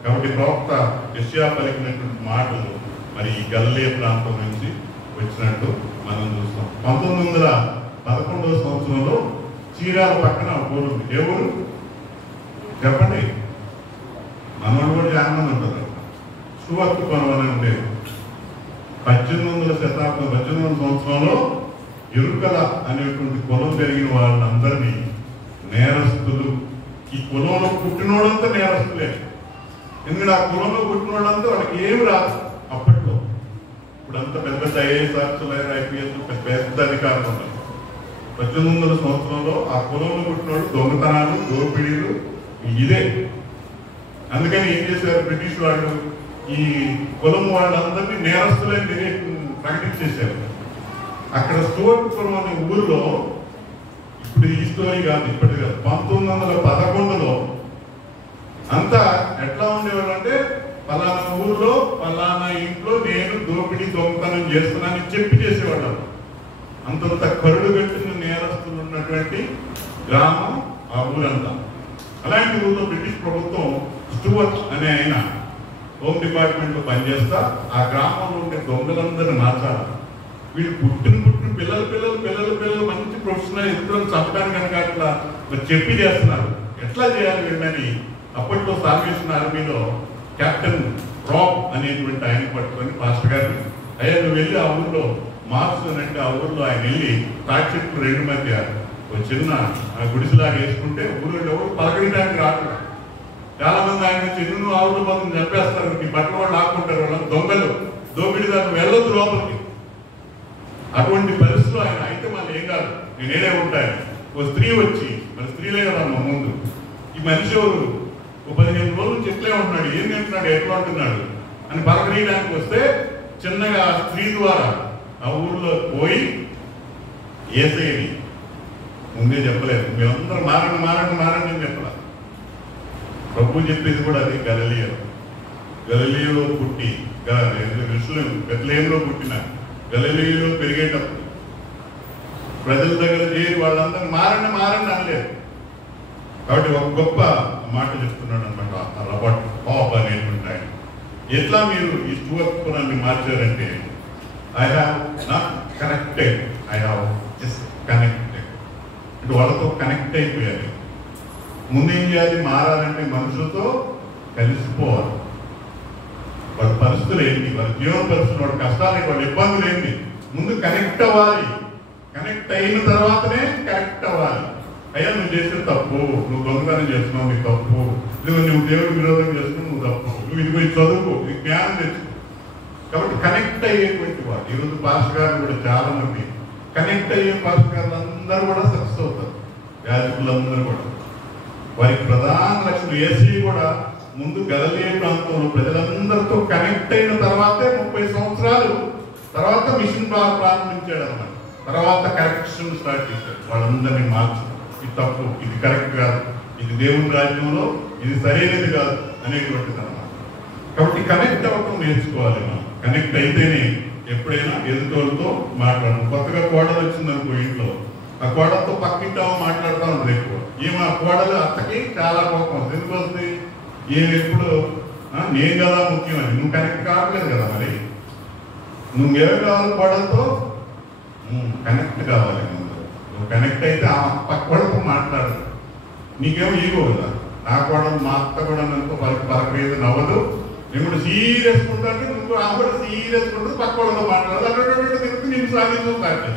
కాబట్టి ప్రవక్త యెషయా పలికినటువంటి మాటలు మరి ఈ గలిలయ ప్రాంతం నుంచి వచ్చినట్టు మనం చూస్తాం. 1911వ సంవత్సరంలో చీరాల పక్కన ఊరు ఉంది. ఏ ఊరు చెప్పండి? మనోడు కూడా జానం అంటారు. సువర్త పొలం అని ఉండేది. 1800 సంవత్సరంలో ఎరుకల అనేటువంటి కులం పెరిగిన వాళ్ళందరినీ నేరస్తులు, ఈ కులంలో పుట్టినోడంతా నేరస్తులే. ఎందుకంటే ఆ కులంలో పుట్టినోళ్ళంతా వాళ్ళకి ఏమి రాదు అప్పట్లో. ఇప్పుడంతా పెద్ద ఐఏఎస్ ఆఫీసర్లు, ఐపీఎస్ పెద్ద అధికారులు ఉన్నారు. 1800 సంవత్సరంలో ఆ కులంలో పుట్టినోళ్ళు దొంగతనాలు, దోపిడీలు ఇదే. అందుకని ఏం చేశారు బ్రిటిష్ వాళ్ళు? ఈ కులం వాళ్ళందరినీ నేరస్తులే ప్రకటించేశారు. అక్కడ స్టోర్పురం అనే ఊరిలో, ఇప్పుడు ఈ స్టోరీ కాదు, ఇప్పటి కాదు, 1911లో అంతా ఎట్లా ఉండేవాళ్ళు అంటే పలానా ఊర్లో పలానా ఇంట్లో నేను దోపిడీ దొంగతనం చేస్తున్నానని చెప్పి చేసేవాళ్ళు. అంతంత కరుడు కట్టిన నేరస్తులు ఉన్నటువంటి గ్రామం ఆ ఊరంతా. అలాంటి ఊళ్ళో బ్రిటిష్ ప్రభుత్వం స్టూవర్ట్ అనే ఆయన హోమ్ డిపార్ట్మెంట్ లో పనిచేస్తా ఆ గ్రామంలో ఉండే దొంగలందరినీ మార్చాలి. వీళ్ళు పుట్టిన పిల్లలు మంచి ప్రొఫెషనల్ ఇతరులను చంపడానికి కనుక అట్లా చెప్పి చేస్తున్నారు. ఎట్లా చేయాలి వీళ్ళని అప్పట్లో సాల్వేషన్ ఆర్మీలో కెప్టెన్ రాబ్ అనేటువంటి ఆయన పట్టుకొని పాస్టర్ గారిని, అయ్యా నువ్వు వెళ్ళి ఆ ఊర్లో మార్క్స్ అంటే ఆ ఊర్లో ఆయన వెళ్ళి తాటి చెట్లు 2 మధ్య ఒక చిన్న గుడిసెలాగా వేసుకుంటే ఊళ్ళో ఎవరు పలకడానికి రావట్లేదు. చాలా మంది ఆయన నుంచి ఎన్నో ఆవుల మందిని చంపేస్తారు, ఈ బట్టలు వాళ్ళు ఆకుంటారు, వాళ్ళని దొంగలు దోపిడీదారులు వెళ్ళొద్దు లోపలికి. అటువంటి పరిస్థితులు ఆయన అయితే మళ్ళీ ఏం కాదు, నేనే ఉంటాను. ఓ స్త్రీ వచ్చి, మరి స్త్రీలే కదా మా ముందు, ఈ మనిషి ఎవరు 15 రోజుల నుంచి ఎట్లే ఉంటున్నాడు, ఏం తింటున్నాడు, ఎట్లా ఉంటున్నాడు అని పలకరీయడానికి వస్తే చిన్నగా ఆ స్త్రీ ద్వారా ఆ ఊర్లో పోయి యేసయ్యని ముందే చెప్పలేదు, మీరందరూ మారండి అని చెప్పాల. ప్రభు చెప్పేది కూడా అది గలిలయలో పుట్టి బెత్లెహేములో పుట్టిన గలిలయలో పెరిగేటప్పుడు ప్రజల దగ్గర చేరి వాళ్ళందరూ మారండి అనలేదు. కాబట్టి ఒక గొప్ప మాట చెప్తున్నాడు అనమాట రాబర్ట్ హాబ్ అనేటువంటి ఆయన. ఎట్లా మీరు ఈ స్టూవర్ట్ పురాన్ని మార్చారంటే, I have not connected, I have just connected. ఇటు వాళ్ళతో కనెక్ట్ అయిపోయారు. ముందేం చేయాలి? మారాలంటే మనుషులతో కలిసిపోవాలి. వాళ్ళ పరిస్థితులు ఏంటి, వాళ్ళ జీవన పరిస్థితులు, వాళ్ళ కష్టాలు, వాళ్ళ ఇబ్బందులు ఏంటి, ముందు కనెక్ట్ అవ్వాలి. కనెక్ట్ అయిన తర్వాతనే కరెక్ట్ అవ్వాలి. అయ్యా నువ్వు చేసిన తప్పు, నువ్వు దొంగతనం చేస్తున్నావు, నీకు తప్పు, నువ్వు దేవుడి విరోధం చేస్తున్నావు, నువ్వు తప్పు, నువ్వు ఇది పోయి చదువుకో, నీకు జ్ఞానం తెచ్చుకో. కాబట్టి కనెక్ట్ అయ్యేటువంటి వాడు. ఈరోజు పాస్టర్ గారు కూడా చాలా మంది కనెక్ట్ అయ్యే పాస్టర్ గారు అందరూ కూడా సక్సెస్ అవుతారు. యాజకులందరూ కూడా వారికి ప్రధాన లక్ష్యం. ఏసీ కూడా ముందు గలిలయ ప్రాంతంలో ప్రజలందరితో కనెక్ట్ అయిన తర్వాతే 30 సంవత్సరాలు తర్వాత మిషన్ ప్రారంభించాడు అన్నమాట. తర్వాత కరెక్షన్ స్టార్ట్ చేశాడు. వాళ్ళందరినీ మార్చు, ఇది తప్పు, ఇది కరెక్ట్ కాదు, ఇది దేవుని రాజ్యంలో ఇది సరైనది కాదు అనేటువంటిది అన్నమాట. కాబట్టి కనెక్ట్ అవ్వటం నేర్చుకోవాలి. మనం కనెక్ట్ అయితేనే ఎప్పుడైనా ఎదుటోళ్ళతో మాట్లాడడం. కొత్తగా కోడలు వచ్చిందనుకో ఇంట్లో, ఆ కోడలతో పక్కింటా మాట్లాడుతూ ఉంటుంది ఎక్కువ. ఏమో ఆ కోడలు అత్తకి చాలా కోపం వస్తుంది. ఎందుకు వస్తుంది? ఏమి ఎప్పుడు నేను కదా ముఖ్యమని. నువ్వు కనెక్ట్ కావట్లేదు కదా. మరి నువ్వేమి కావాలి? కోడలతో కనెక్ట్ కావాలి. నువ్వు కనెక్ట్ అయితే ఆ పక్క కోడలతో మాట్లాడదు. నీకేమో ఈగో కదా. నా కోడలు మా అత్త కూడా అనుకో పలకలేదు, నవ్వదు. నేను కూడా సీరియస్ ఉంటాను, నువ్వు ఆ కూడా సీరియస్ ఉంటుంది, పక్క వాళ్ళతో మాట్లాడదు. అక్కడ నేను సాధించుకుంటాను.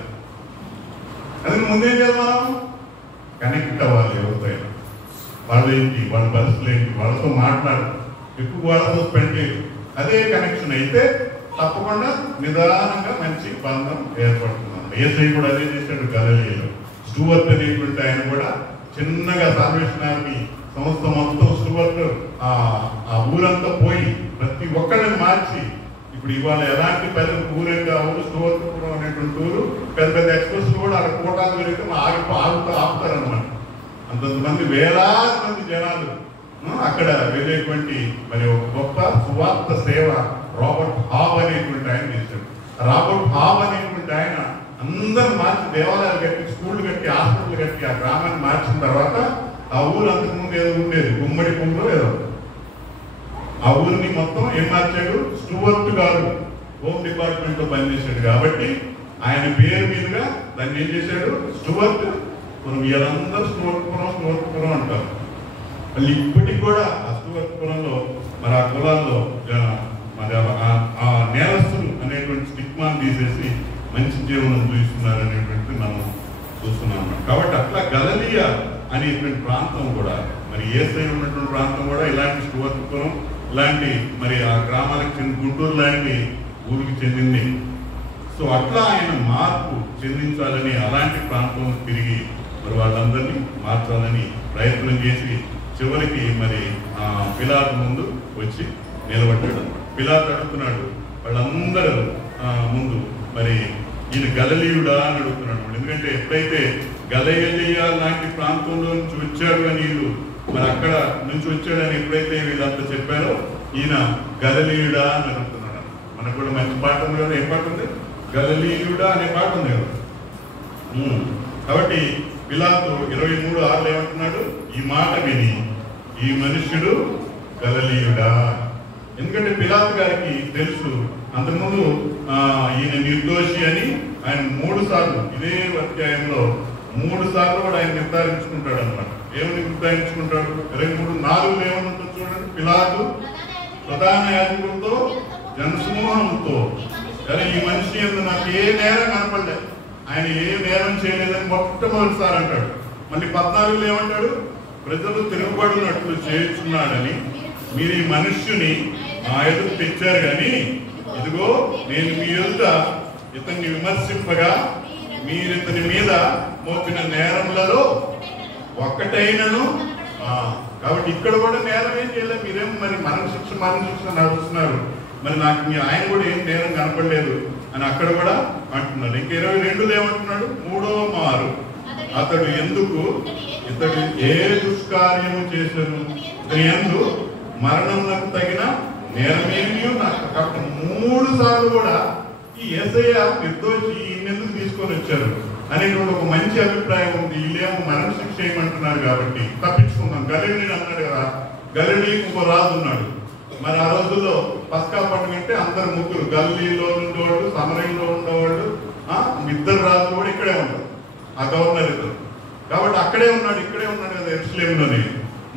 అది ముందేం చేయాలి? మనం కనెక్ట్ అవ్వాలి. ఎవరితో వాళ్ళు ఏంటి, వాళ్ళ పరిస్థితులు ఏంటి, వాళ్ళతో మాట్లాడు, ఎక్కువ వాళ్ళతో స్పెండ్ చేయదు. అదే కనెక్షన్ అయితే తప్పకుండా నిదానంగా మంచి బంధం ఏర్పడుతుంది. యేసయ్య కూడా అదే చేశాడు గలిలయలో. స్టూవర్ట్ అనేటువంటి ఆయన కూడా చిన్నగా సాల్వేషన్ ఆర్మీ సంస్థ మొత్తం స్టూవర్ట్ ఆ ఊరంతా పోయి ప్రతి ఒక్కరిని మార్చి, ఇప్పుడు ఇవాళ ఎలాంటి పెద్ద ఊరంగా ఊరు స్టూవర్ట్పురం అనేటువంటి ఊరు పెద్ద పెద్ద ఎక్స్ప్రెస్ కూడా అక్కడ కోటాలు పెరిగితే ఆపుతారనమాట. అంతమంది వేలాది మంది జనాలు అక్కడ వెళ్ళేటువంటి మరి ఒక గొప్ప సువార్త సేవ రాబర్ట్ హాబ్ అనేటువంటి ఆయన చేశాడు. రాబర్ట్ హాబ్ అనేటువంటి ఆయన అందరూ మార్చి, దేవాలయాలు కట్టి, స్కూళ్ళు కట్టి, హాస్పిటల్ కట్టి ఆ గ్రామాన్ని మార్చిన తర్వాత ఆ ఊరు అంతకుముందు ఏదో ఉండేది, గుమ్మడి పువ్వులో ఏదో, ఆ ఊరిని మొత్తం ఏం మార్చాడు? స్టూవర్ట్ గారు హోమ్ డిపార్ట్మెంట్ లో పనిచేశాడు కాబట్టి ఆయన పేరు మీదుగా దాన్ని ఏం చేశాడు? స్టూవర్ట్ పురం. వీళ్ళందరూ స్టూవర్ట్పురం అంటారు. మళ్ళీ ఇప్పటికి కూడా ఆ స్టూవర్ట్పురంలో మరి ఆ కులాల్లో మరి ఆ నేరస్తులు అనేటువంటి స్టిగ్మాను తీసేసి మంచి జీవనం చూస్తున్నారు అనేటువంటి మనం చూస్తున్నాం. కాబట్టి అట్లా గలిలయ అనేటువంటి ప్రాంతం కూడా, మరి యేసయ్య ఉన్నటువంటి ప్రాంతం కూడా ఇలాంటి స్టూవర్ట్పురం ఇలాంటి మరి ఆ గ్రామాలకు చెంది గుంటూరు లాంటి ఊరికి చెందింది. సో అట్లా ఆయన మార్పు చెందించాలని అలాంటి ప్రాంతంలో తిరిగి మరి వాళ్ళందరినీ మార్చాలని ప్రయత్నం చేసి చివరికి మరి పిలాతు ముందు వచ్చి నిలబడ్డాడు. పిలాతు అడుగుతున్నాడు వాళ్ళందరూ ముందు, మరి ఈయన గలిలయుడా అని అడుగుతున్నాడు. ఎందుకంటే ఎప్పుడైతే గలిలయ లాంటి ప్రాంతంలో నుంచి వచ్చాడు అని వీళ్ళు మరి అక్కడ నుంచి వచ్చాడని ఎప్పుడైతే వీళ్ళంతా చెప్పారో ఈయన గలిలయుడా అని అడుగుతున్నాడు. మనకు కూడా మంచి పాట ఉంది కదా. ఏం పాట ఉంది? గలిలయుడా అనే పాట ఉంది కదా. కాబట్టి పిలాతు 23:6 ఏమంటున్నాడు? ఈ మాట విని ఈ మనుష్యుడు గలిలయుడా. ఎందుకంటే పిలాతు గారికి తెలుసు అంతకుముందు ఈయన నిర్దోషి అని ఆయన 3 సార్లు ఇదే అధ్యాయంలో 3 సార్లు కూడా ఆయన నిర్ధారించుకుంటాడు అనమాట. ఏమని నిర్ధారించుకుంటాడు? 23:4 ఏమని ఉంటుంది చూడండి. పిలాతు ప్రధాన యాజకులతో జనసమూహంతో, కానీ ఈ మనిషి యందు నాకు ఏ నేరం కనపడలేదు, ఆయన ఏ నేరం చేయలేదని మొట్టమొదటిసారి అంటాడు. మళ్ళీ 14 ఏమంటాడు? ప్రజలు తిరుగుబడినట్లు చేస్తున్నాడని మీరు ఈ మనుష్యుని నా ఎదురు తెచ్చారు, కానీ ఇదిగో నేను మీ ఎదుట ఇతన్ని విమర్శింపగా మీరు ఇతని మీద మోపిన నేరములలో ఒక్కటైనను. కాబట్టి ఇక్కడ కూడా నేరం ఏం చేయలేదు, మీరేం మరి మరణ శిక్ష నడుస్తున్నారు, మరి నాకు మీ ఆయన కూడా ఏం నేరం కనపడలేదు అని అక్కడ కూడా అంటున్నాడు. ఇంక 22 ఏమంటున్నాడు? 3వ మారు అతడు ఎందుకు ఇతడు ఏ దుష్కార్యము చేశాను, ఇతని యందు మరణంకు తగిన నేరమేమీ నాకు. కాబట్టి 3 సార్లు కూడా ఈ యేసయ్య నిర్దోషి ఎందుకు తీసుకొని వచ్చారు? అనేటువంటి ఒక మంచి అభిప్రాయం ఉంది. వీళ్ళేమో మరణశిక్ష చేయమంటున్నారు కాబట్టి తప్పించుకుందాం. గలిలీని అన్నాడు కదా, గలిలీకి ఇంకో రాజు ఉన్నాడు. మరి ఆ రోజుల్లో పస్కా పండుగ అంటే అందరు ముగ్గురు, గలిలీలో ఉండేవాళ్ళు, సమరయంలో ఉండేవాళ్ళు, ఇద్దరు రాజులు కూడా ఇక్కడే ఉంటారు, ఆ గవర్నర్ ఇద్దరు. కాబట్టి అక్కడే ఉన్నాడు, ఇక్కడే ఉన్నాడు కదా యెరూషలేములోనే.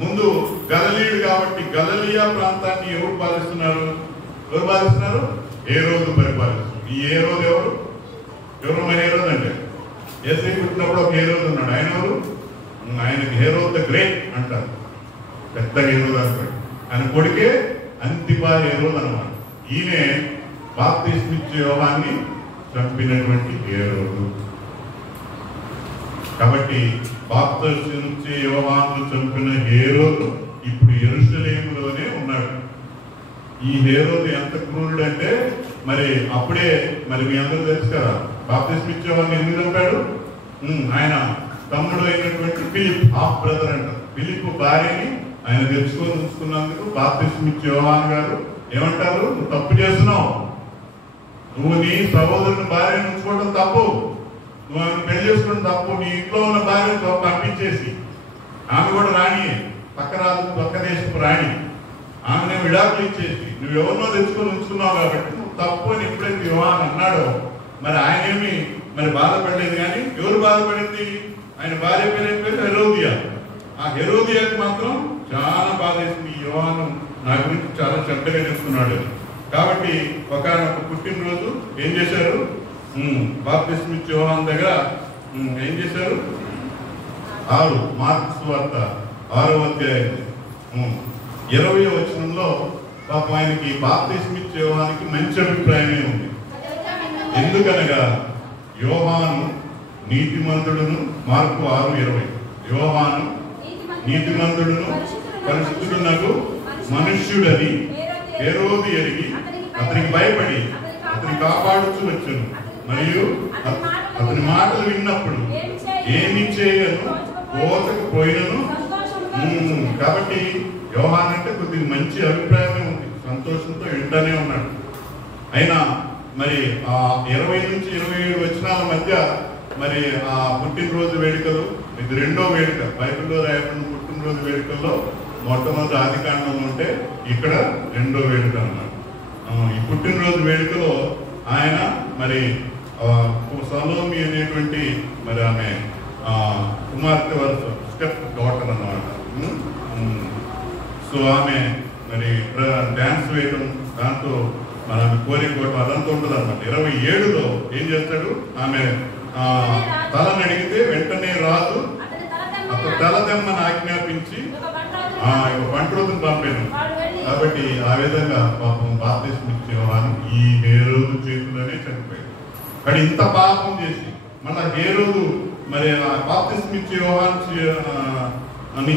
ముందు గలిలీయుడు కాబట్టి గలిలియా ప్రాంతాన్ని ఎవరు పాలిస్తున్నారు? హేరోదు పరిపాలిస్తున్నారు. ఈ హేరోదు ఎవరు మరి హేరోదు అంటే యేసు పుట్టినప్పుడు ఒక హేరోదు ఉన్నాడు. ఆయన ఎవరు? ఆయనకి హేరోద్ ద గ్రేట్ అంటారు, పెద్ద హేరోదు అంటాడు. ఆయన కొడుకే అంతిపా హేరోదు అన్నమాట. ఈయనే బాప్తిస్మిచ్చే యోహాన్ని చంపినటువంటి హేరోదు. కాబట్టి బాప్తిస్మిచ్చే యోహాను చంపిన హేరోదు ఇప్పుడు యెరూషలేములోనే ఉన్నాడు. ఈ హేరోదు ఎంత క్రూరుడు అంటే మరి అప్పుడే మరి మీ అందరూ తెలుసు కదా, బాప్తిస్మిచ్చే యోహాన్ని ఎందుకు చంపాడు? ఆయన తమ్ముడు అయినటువంటి ఫిలిప్, హాఫ్ బ్రదర్ అంటారు. ఫిలిప్ భార్యని ఆయన తెచ్చుకొని ఉంచుకున్నందుకు బాప్తిస్మిచ్చే యోహాను గారు ఏమంటారు? నువ్వు తప్పు చేస్తున్నావు, నువ్వు నీ సహోదరుని భార్యను ఉంచుకోవడం తప్పు, నువ్వు ఆమెను పెళ్లి చేసుకోవడం తప్పు, నీ ఇంట్లో ఉన్న భార్యను పంపించేసి ఆమె కూడా రాణి, పక్క దేశపు రాణి, ఆమెనే విడాకులు ఇచ్చేసి నువ్వు ఎవరినో తెచ్చుకొని ఉంచుకున్నావు కాబట్టి నువ్వు తప్పు అని ఎప్పుడైతే యోహాను అన్నాడో మరి ఆయన ఏమి మరి బాధపడలేదు. కానీ ఎవరు బాధపడింది? ఆయన భార్య పేరు హెరోదియా. ఆ హెరోదియాకి మాత్రం చాలా బాధ వేసింది, ఈ యోహాను నా గురించి చాలా చెడ్డగా చెప్తున్నాడు. కాబట్టి ఒకనొక పుట్టినరోజు ఏం చేశారు? బాప్తిస్మిచ్చే యోహాను దగ్గర ఏం చేశారు? 6 మార్కు సువార్త 6వ అధ్యాయం 20వ వచనంలో పాపం ఆయనకి బాప్తిస్మిచ్చే యోహానికి మంచి అభిప్రాయమే ఉంది. ఎందుకనగా యోహాను నీతిమంతుడును, మార్కు 6:20, యోహాను నీతిమంతుడును పరిశుద్ధుడునగు మనుష్యుడని హేరోదు ఎరిగి అతనికి భయపడి అతని కాపాడుచు వచ్చును. మరియు అతని మాటలు విన్నప్పుడు ఏమి చేయను పోచకపోయినను. కాబట్టి యోహాను అంటే కొద్దిగా మంచి అభిప్రాయమే ఉంది, సంతోషంతో వింటానే ఉన్నాడు. అయినా మరి ఆ 20 నుంచి 27 వచనాల మధ్య మరి ఆ పుట్టినరోజు వేడుకలు, ఇది రెండో వేడుక. బైబిల్లో రాయబడిన పుట్టినరోజు వేడుకల్లో మొట్టమొదటి ఆదికాండంలో ఉంటే ఇక్కడ రెండో వేడుక అన్నమాట. ఈ పుట్టినరోజు వేడుకలో ఆయన మరి సలోమి అనేటువంటి మరి ఆమె కుమార్తె వరుస స్టెప్ డాటర్ అన్నమాట. సో ఆమె మరి డ్యాన్స్ వేయడం, దాంతో మన కోరికోవడం అదంతా ఉంటుంది అనమాట. 27లో ఏం చేస్తాడు? ఆమె తలని అడిగితే వెంటనే రాజు అతను తల తెమ్మని ఆజ్ఞాపించి పంటరోజును పంపాను. కాబట్టి ఆ విధంగా పాపం బాప్తిస్మిచ్చే యోహాను ఈ హేరోదు చేతుల్లోనే చనిపోయాడు. కానీ ఇంత పాపం చేసి మళ్ళా హేరోదు మరి బాప్తిస్మిచ్చే యోహాను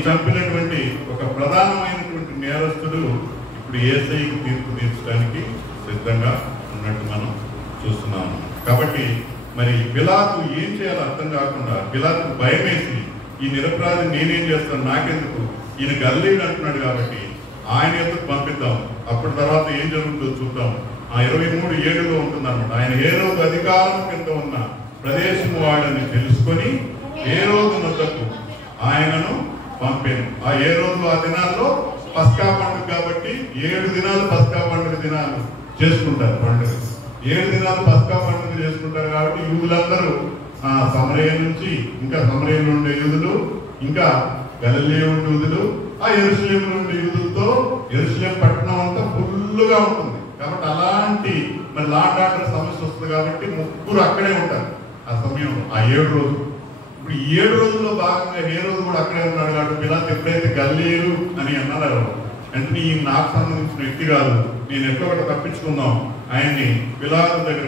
చంపినటువంటి ఒక ప్రధానమైనటువంటి నేరస్తుడు ఇప్పుడు యేసయ్యకు తీర్పు తీర్చడానికి సిద్ధంగా ఉన్నట్టు మనం చూస్తున్నాము. కాబట్టి మరి పిలాతు ఏం చేయాలో అర్థం కాకుండా పిలాతుకు భయం వేసి ఈ నిరపరాధి నేనేం చేస్తాను, నాకెందుకు, ఈయన గలిలీయుడు అంటున్నాడు కాబట్టి ఆయన ఎందుకు పంపిద్దాం, అప్పటి తర్వాత ఏం జరుగుతుందో చూద్దాం. ఆ 23:7లో ఉంటుంది అనమాట. ఆయన హేరోదు అధికారం కింద ఉన్న ప్రదేశము వాడని తెలుసుకొని హేరోదు వద్దకు ఆయనను పంపాను. ఆ హేరోదు ఆ దినాల్లో పస్కా పండుగ కాబట్టి 7 దినాలు పస్కా పండుగ దినాలు చేసుకుంటారు. పండుగ 7 దినాలు పస్కా పండుగ చేసుకుంటారు కాబట్టి యూదులందరూ సమరయ నుంచి, ఇంకా సమరయంలో ఉండే యూదులు, ఇంకా గలిలయ ఉండే యూదులు, ఆ యెరూషలేములో ఉండే యూదులతో యెరూషలేం పట్టణం అంతా ఫుల్లుగా ఉంటుంది. కాబట్టి అలాంటి మరి లాండ్ ఆర్డర్ సమస్య వస్తుంది కాబట్టి ముగ్గురు అక్కడే ఉంటారు ఆ సమయం, ఆ 7 రోజులు. ఇప్పుడు ఈ 7 రోజుల్లో భాగంగా హేరోదు కూడా అక్కడే ఉన్నాడు. కాబట్టి పిలాతు ఎప్పుడైతే గలిలీయుడు అని అన్నారో అంటే ఈ నాకు సంబంధించిన వ్యక్తి కాదు, నేను ఎక్కడో ఒకటి తప్పించుకుందాం, ఆయన్ని పిలాతు దగ్గర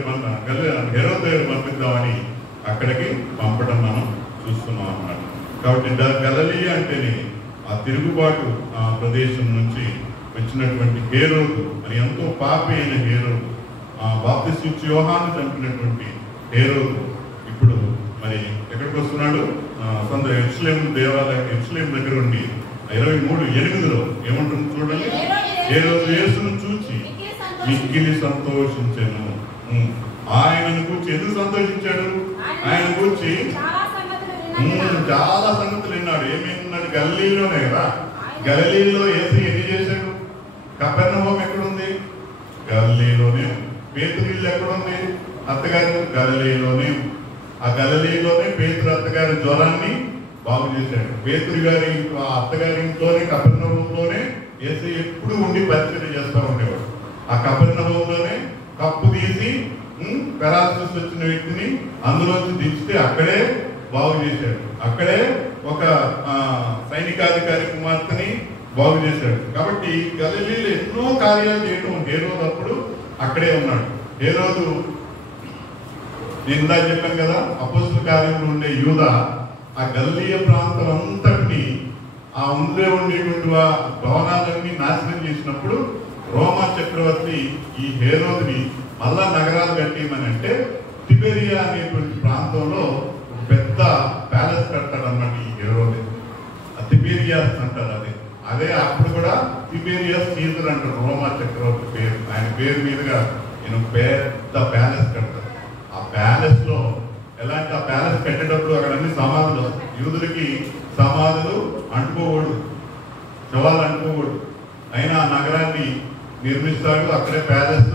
హేరోదు దగ్గర పంపిద్దామని అక్కడికి పంపడం మనం చూస్తున్నాం అన్నమాట. కాబట్టి గలిలయ అంటేనే ఆ తిరుగుబాటు ఆ ప్రదేశం నుంచి వచ్చినటువంటి హేరోదు, మరి ఎంతో పాపి అయిన హేరోదు, ఆ బాప్తిస్మిచ్చే యోహాను చంపినటువంటి హేరోదు ఇప్పుడు మరి ఎక్కడికి వస్తున్నాడు? సొంత యెరూషలేం దేవాలయం, యెరూషలేం దగ్గర ఉండి 23:8లో ఏమంటుంది చూడండి. హేరోదు యేసును చూచి మిక్కిలి సంతోషించెను. ఆయనను కూర్చి ఎందుకు సంతోషించాడు? ఆయన గురించి చాలా సంగతులు విన్నాడు. ఏమేమిన్నాడు? గలిలీలోనే కదా. గలిలీలో యేసు ఎన్ని చేశాడు? కపెర్నహూము ఎక్కడుంది? గలిలీలోనే. పేతురు ఇల్లు ఎక్కడుంది? అత్తగారు గలిలీలోనే. ఆ గలిలీలోనే పేతురు అత్తగారి జ్వరాన్ని బాగు చేశాడు. పేతురు గారి అత్తగారి ఇంట్లోనే కపెర్నహూములోనే యేసు ఎప్పుడు ఉండి పరిచయం చేస్తూ ఉండేవాడు. ఆ కపెర్నహూములోనే కప్పు తీసి పెరాలసిస్ వచ్చిన వ్యక్తిని అందులోంచి దించితే అక్కడే బాగు చేశాడు. అక్కడే ఒక సైనికాధికారి కుమార్తెని బాగు చేశాడు. కాబట్టి గలిలీలో ఎన్నో కార్యాలు చేయటం హేరోదు అప్పుడు అక్కడే ఉన్నాడు. హేరోదు నేను ఇందా చెప్పాను కదా, అపోస్తల కార్యంలో ఉండే యూదా ఆ గలిలయ ప్రాంతం అంతటిని ఆ ఉండేటువంటి భవనాలన్నీ నాశనం చేసినప్పుడు రోమా చక్రవర్తి ఈ హేరోదుని మళ్ళా నగరాలు కట్టేయమని అంటే తిబెరియా అనేటువంటి ప్రాంతంలో పెద్ద ప్యాలెస్ కడతాడు అన్నమాట ఈ హేరోదు. తిబెరియాస్ అంటారు. అదే అప్పుడు కూడా తిబెరియాస్ సీజర్ అంటారు రోమా చక్రవర్తి పేరు. ఆయన పేరు మీదుగా నేను పెద్ద ప్యాలెస్ కడతాడు. ఆ ప్యాలెస్ లో ఎలాంటి ఆ ప్యాలెస్ కట్టేటప్పుడు అక్కడ అన్ని సమాధులు, యూదులకి సమాధులు అంటుకోకూడదు, శవాలు అంటుకోకూడదు. అయినా ఆ నగరాన్ని నిర్మిస్తాడు, అక్కడే ప్యాలెస్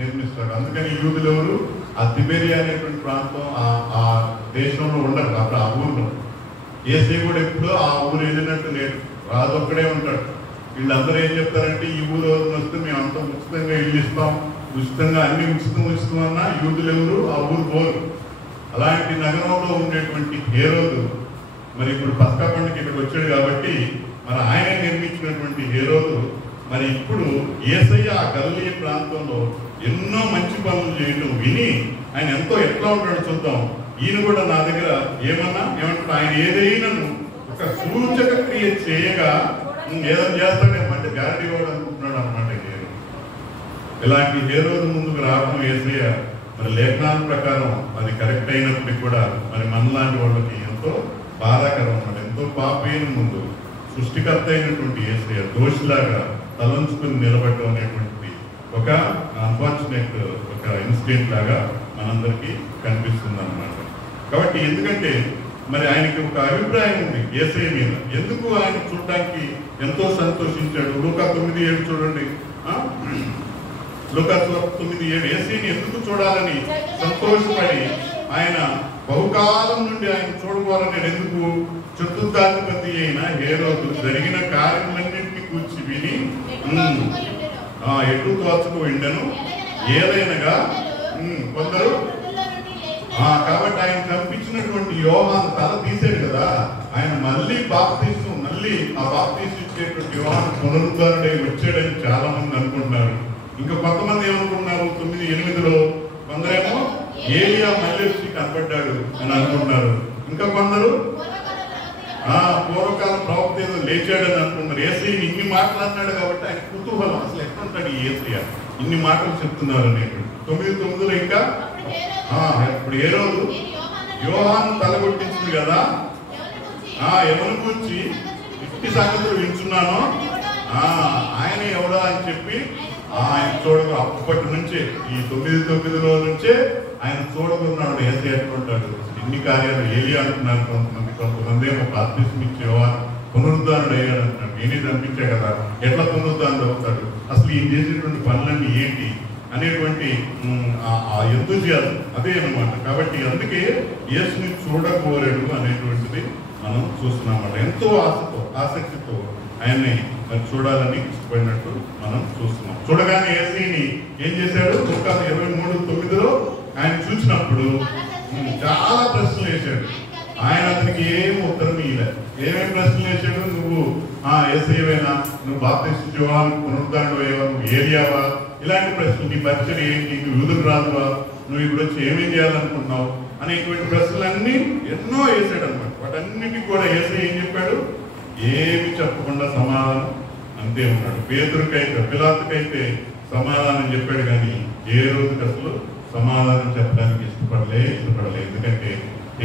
నిర్మిస్తాడు. అందుకని యూదులు ఎవరు ఆ తిబెరియా అనేటువంటి ప్రాంతం ఆ దేశంలో ఉండరు. అప్పుడు ఆ ఊర్లో యేసు కూడా ఎప్పుడు ఆ ఊరు వెళ్ళినట్టు లేడు, రాజు ఒక్కడే ఉంటాడు. వీళ్ళందరూ ఏం చెప్తారంటే ఈ ఊరు వస్తే మేము అంతా ఉచితంగా ఇల్లు ఇస్తాం, ఉచితంగా అన్ని ఉచితం అన్నా యూదులు ఎవరు ఆ ఊరు పోరు. అలాంటి నగరంలో ఉండేటువంటి హేరోదు మరి ఇప్పుడు పస్కా పండుగ ఇక్కడికి వచ్చాడు కాబట్టి మరి ఆయన నిర్మించినటువంటి హేరోదు మరి ఇప్పుడు యేసయ్య ఆ గలిలయ ప్రాంతంలో ఎన్నో మంచి పనులు చేయడం విని ఆయన ఎంతో ఎట్లా ఉంటాడో చూద్దాం. ఈయన కూడా నా దగ్గర ఏమంటాడు, ఆయన ఏదైనా ఒక సూచక క్రియ చేయగా ఏదైనా చేస్తాడేమంటే గ్యారంటీ కూడా అనుకుంటున్నాడు అనమాట. ఇలాంటి హేరోదు ముందుకు రావడం యేసయ్య మరి లేఖనాల ప్రకారం అది కరెక్ట్ అయినప్పటికీ కూడా మరి మనలాంటి వాళ్ళకి ఎంతో బాధాకరం అన్నమాట. ఎంతో పాపైన ముందు సృష్టికర్త అయినటువంటి యేసయ్య దోషిలాగా తలంచుకుని నిలబడటం అనేటువంటి ఒక అన్ఫార్చునేట్ ఒక ఇన్సిడెంట్ లాగా మనందరికీ కనిపిస్తుంది అన్నమాట. కాబట్టి ఎందుకంటే మరి ఆయనకి ఒక అభిప్రాయం ఉంది యేసయ్య మీద. ఎందుకు ఆయన చూడటానికి ఎంతో సంతోషించాడు. లూకా 9:7 చూడండి. లూకా 9:7 యేసయ్యని ఎందుకు చూడాలని సంతోషపడి ఆయన బహుకాలం నుండి ఆయన చూడకోవాలని ఎందుకు చతుర్థాధిపతి అయిన హేరోదు జరిగిన కార్యములన్నింటినీ కూర్చి విని ఎటు తోచకు ఉండెను ఏదైనగా కొందరు కాబట్టి ఆయన చంపించినటువంటి యోహాను తల తీసాడు కదా, ఆయన మళ్ళీ ఆ బాప్తీసు ఇచ్చేటువంటి యోహాను పునరుద్ధరణై వచ్చాడని చాలా మంది అనుకుంటున్నారు. ఇంకా కొంతమంది ఏమనుకుంటున్నారు 9:8 కొందరేమో ఏలియా మళ్ళీ వచ్చి కనపడ్డాడు అని అనుకుంటున్నారు. ఇంకా కొందరు పూర్వకాలం ప్రవక్త ఏదో లేచాడని అనుకుంటున్నారు. యేసయ్య ఇన్ని మాట్లాడినాడు కాబట్టి ఆయన కుతూహలం అసలు ఎట్లుంటాడు యేసయ్య ఇన్ని మాటలు చెప్తున్నారు అనేటువంటి 9:9 ఇంకా ఇప్పుడు హేరోదు యోహాను తలగొట్టించింది కదా, ఎవరిని గురించి ఇట్టి సంగతులు వింటున్నానో ఆయన ఎవడా అని చెప్పి ఆయన చూడకు అప్పటి నుంచే ఈ 9:9 నుంచే ఆయన చూడకున్నాడు. యేసయ్య ఎట్లుంటాడు, ఇన్ని కార్యాలు ఏలియా అంటున్నారు కొంతమంది ఏమో బాప్తిస్మం ఇచ్చే యోహాను పునరుద్ధరణుడు అయ్యాడు అంటున్నాడు. నేనే చంపించా కదా, ఎట్లా పునరుద్ధరణుడు అవుతాడు, అసలు ఈయన చేసేటువంటి పనులన్నీ ఏంటి అనేటువంటి ఆ ఎంతూజియాజం అదే అన్నమాట. కాబట్టి అందుకే యేసుని చూడకోరాడు అనేటువంటిది మనం చూస్తున్నామన్నమాట. ఎంతో ఆసక్తితో ఆయన్ని మరి చూడాలని ఇష్టపడినట్టు మనం చూస్తున్నాం. చూడగానే యేసుని ఏం చేశాడు, లూకా 23:9 ఆయన చూసినప్పుడు చాలా ప్రశ్నలు వేశాడు. ఆయన అతనికి ఏం ఉత్తరం ఇవ్వలేదు. ఏమేమి ప్రశ్నలు వేశాడు, నువ్వు యేసయ్యవేనా, నువ్వు బాప్తిస్మం యోహాను పునరుద్ధరణుడు అయ్యావా, నువ్వు ఏలియావా, ఇలాంటి ప్రశ్నలు, నీ పరిచయం ఏంటి, నువ్వు యూదుడు రాజువా, నువ్వు ఇప్పుడు వచ్చి ఏమేం చేయాలనుకుంటున్నావు అనేటువంటి ప్రశ్నలన్నీ ఎన్నో వేసాడు అనమాట. వాటన్నిటికి కూడా యేసయ్య ఏం చెప్పాడు, ఏమి చెప్పకుండా సమాధానం అంతే ఉన్నాడు. పేతురుకైతే పిలాతుకైతే సమాధానం చెప్పాడు కానీ ఏ రోజుకి అసలు సమాధానం చెప్పడానికి ఇష్టపడలేదు. ఎందుకంటే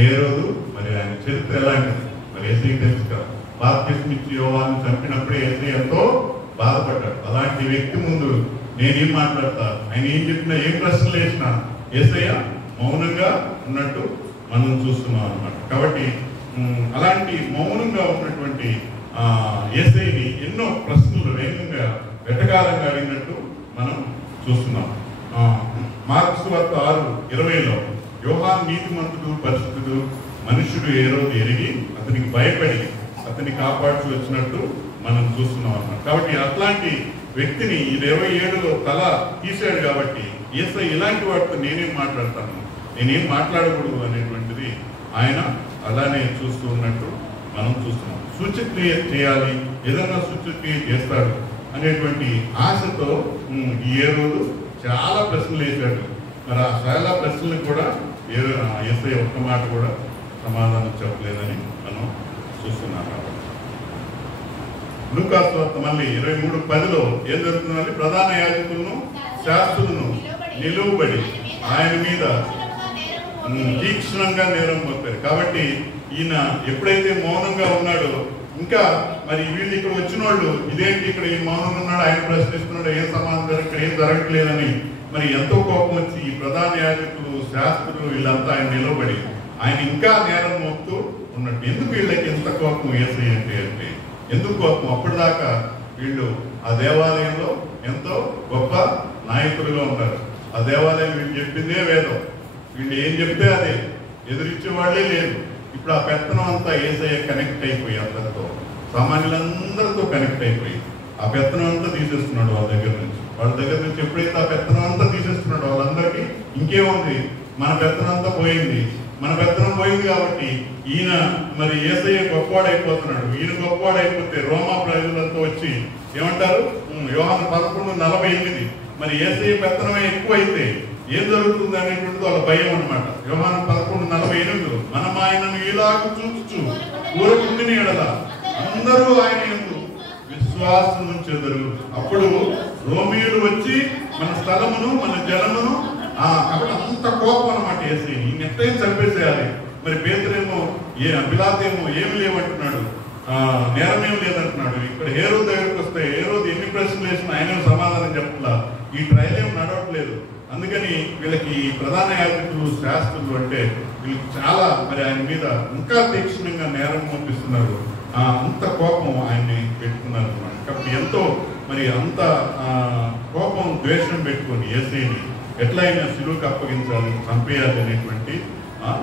ఏ రోజు మరి ఆయన చరిత్ర ఎలాంటిది మరి యేసయ్యకి తెలుసు కదా. బాప్తిస్మం ఇచ్చి యోహాను చంపినప్పుడే యేసయ్య ఎంతో బాధపడ్డాడు. అలాంటి వ్యక్తి ముందు నేనేం మాట్లాడతా, ఆయన ఏం చెప్పినా ఏం ప్రశ్నలు వేసినా యేసయ్య మౌనంగా ఉన్నట్టు మనం చూస్తున్నాం అన్నమాట. కాబట్టి అలాంటి మౌనంగా ఉన్నటువంటి యేసయ్యని ఎన్నో ప్రశ్నలు వేగంగా వెటకారంగా అడిగినట్టు మనం చూస్తున్నాం. మార్కు సువార్త 6:20లో యోహాను నీతిమంతుడు పరిశుద్ధుడు మనుషుడు హేరోదు ఎరిగి అతనికి భయపడి అతన్ని కాపాడుతూ వచ్చినట్టు మనం చూస్తున్నాం అన్నమాట. కాబట్టి అట్లాంటి వ్యక్తిని 27లో తల తీశాడు. కాబట్టి యేసయ్య ఇలాంటి వాటితో నేనేం మాట్లాడతాను, నేనేం మాట్లాడకూడదు అనేటువంటిది ఆయన అలానే చూస్తూ ఉన్నట్టు మనం చూస్తున్నాం. సూచక్రియ చేయాలి, ఏదైనా సూచక్రియ చేస్తాడు అనేటువంటి ఆశతో ఈ హేరోదు చాలా ప్రశ్నలు వేశాడు. మరి ఆ చాలా ప్రశ్నలకు కూడా యేసయ్య ఒక్క మాట కూడా సమాధానం చెప్పలేదని మనం చూస్తున్నాం. లూకా సువార్త మళ్ళీ 23:10లో ఏం జరుగుతుందంటే ప్రధాన యాజకులను శాస్త్రులను నిలువబడి ఆయన మీద తీక్షణంగా నేరం మోపారు. కాబట్టి ఈయన ఎప్పుడైతే మౌనంగా ఉన్నాడో ఇంకా మరి వీళ్ళు ఇక్కడ వచ్చిన వాళ్ళు ఇదేంటి ఇక్కడ ఈ మౌనంగా ఉన్నాడు, ఆయన ప్రశ్నిస్తున్నాడు, ఏం సమాధానం ఇక్కడ ఏం జరగట్లేదని మరి ఎంతో కోపం వచ్చి ఈ ప్రధాన యాజకులు శాస్త్రులు వీళ్ళంతా ఆయన నిలబడి ఆయన ఇంకా నేరం మోపుతూ ఉన్నట్టు. ఎందుకు వీళ్ళకి ఎంత కోపం యేసయ్య అంటే ఎందుకు కోపం? అప్పటిదాకా వీళ్ళు ఆ దేవాలయంలో ఎంతో గొప్ప నాయకులుగా ఉన్నారు. ఆ దేవాలయం వీళ్ళు చెప్పిందే వేదం, వీళ్ళు ఏం చెప్తే అదే, ఎదురిచ్చే వాళ్ళే లేదు. ఇప్పుడు ఆ పెత్తనం అంతా యేసయ్య కనెక్ట్ అయిపోయి అందరితో, సామాన్యులందరితో కనెక్ట్ అయిపోయి ఆ పెత్తనం అంతా తీసేస్తున్నాడు వాళ్ళ దగ్గర నుంచి. ఎప్పుడైతే ఆ పెత్తనం అంతా తీసేస్తున్నాడు వాళ్ళందరికీ ఇంకేముంది, మన పెత్తనం అంతా పోయింది. మన పెత్తనం పోయింది కాబట్టి ఈయన మరి యేసయ్య గొప్పవాడైపోతున్నాడు. ఈయన గొప్పవాడైపోతే రోమా ప్రజలంతా వచ్చి ఏమంటారు, యోహాను 11:48 మరి యేసయ్య పెత్తనమే ఎక్కువైతే ఏం జరుగుతుంది అనేటువంటిది వాళ్ళ భయం అన్నమాట. యోహాను 11:48 మనం ఆయనను ఇలాగ చూచు ఊరకుండిన ఎడల అందరూ ఆయన యందు విశ్వాసం ఉంచెదరు. అప్పుడు రోమీయులు వచ్చి మన స్థలమును మన జనమును కాబట్టి అంత కోపం అన్నమాట యేసయ్య. ఈయన ఎట్టయినా చంపేసేయాలి. మరి పేతురేమో పిలాతేమో ఏమి లేవంటున్నాడు, నేరమేం లేదంటున్నాడు. ఇక్కడ హేరోదు దగ్గరకు వస్తే హేరోదు ఎన్ని ప్రశ్నలు వేసినా ఆయన సమాధానం చెప్పట్లా. ఈ ట్రయల్ ఏం నడవట్లేదు. అందుకని వీళ్ళకి ప్రధాన యాజకులు శాస్త్రులు అంటే వీళ్ళకి చాలా మరి ఆయన మీద ఇంకా తీక్షణంగా నేరం మోపిస్తున్నారు. అంత కోపం ఆయన్ని పెట్టుకున్నారు అన్నమాట. కాబట్టి ఎంతో మరి అంత కోపం ద్వేషం పెట్టుకొని యేసయ్యని ఎట్లయినా శిలువకు అప్పగించాలి, చంపేయాలి అనేటువంటి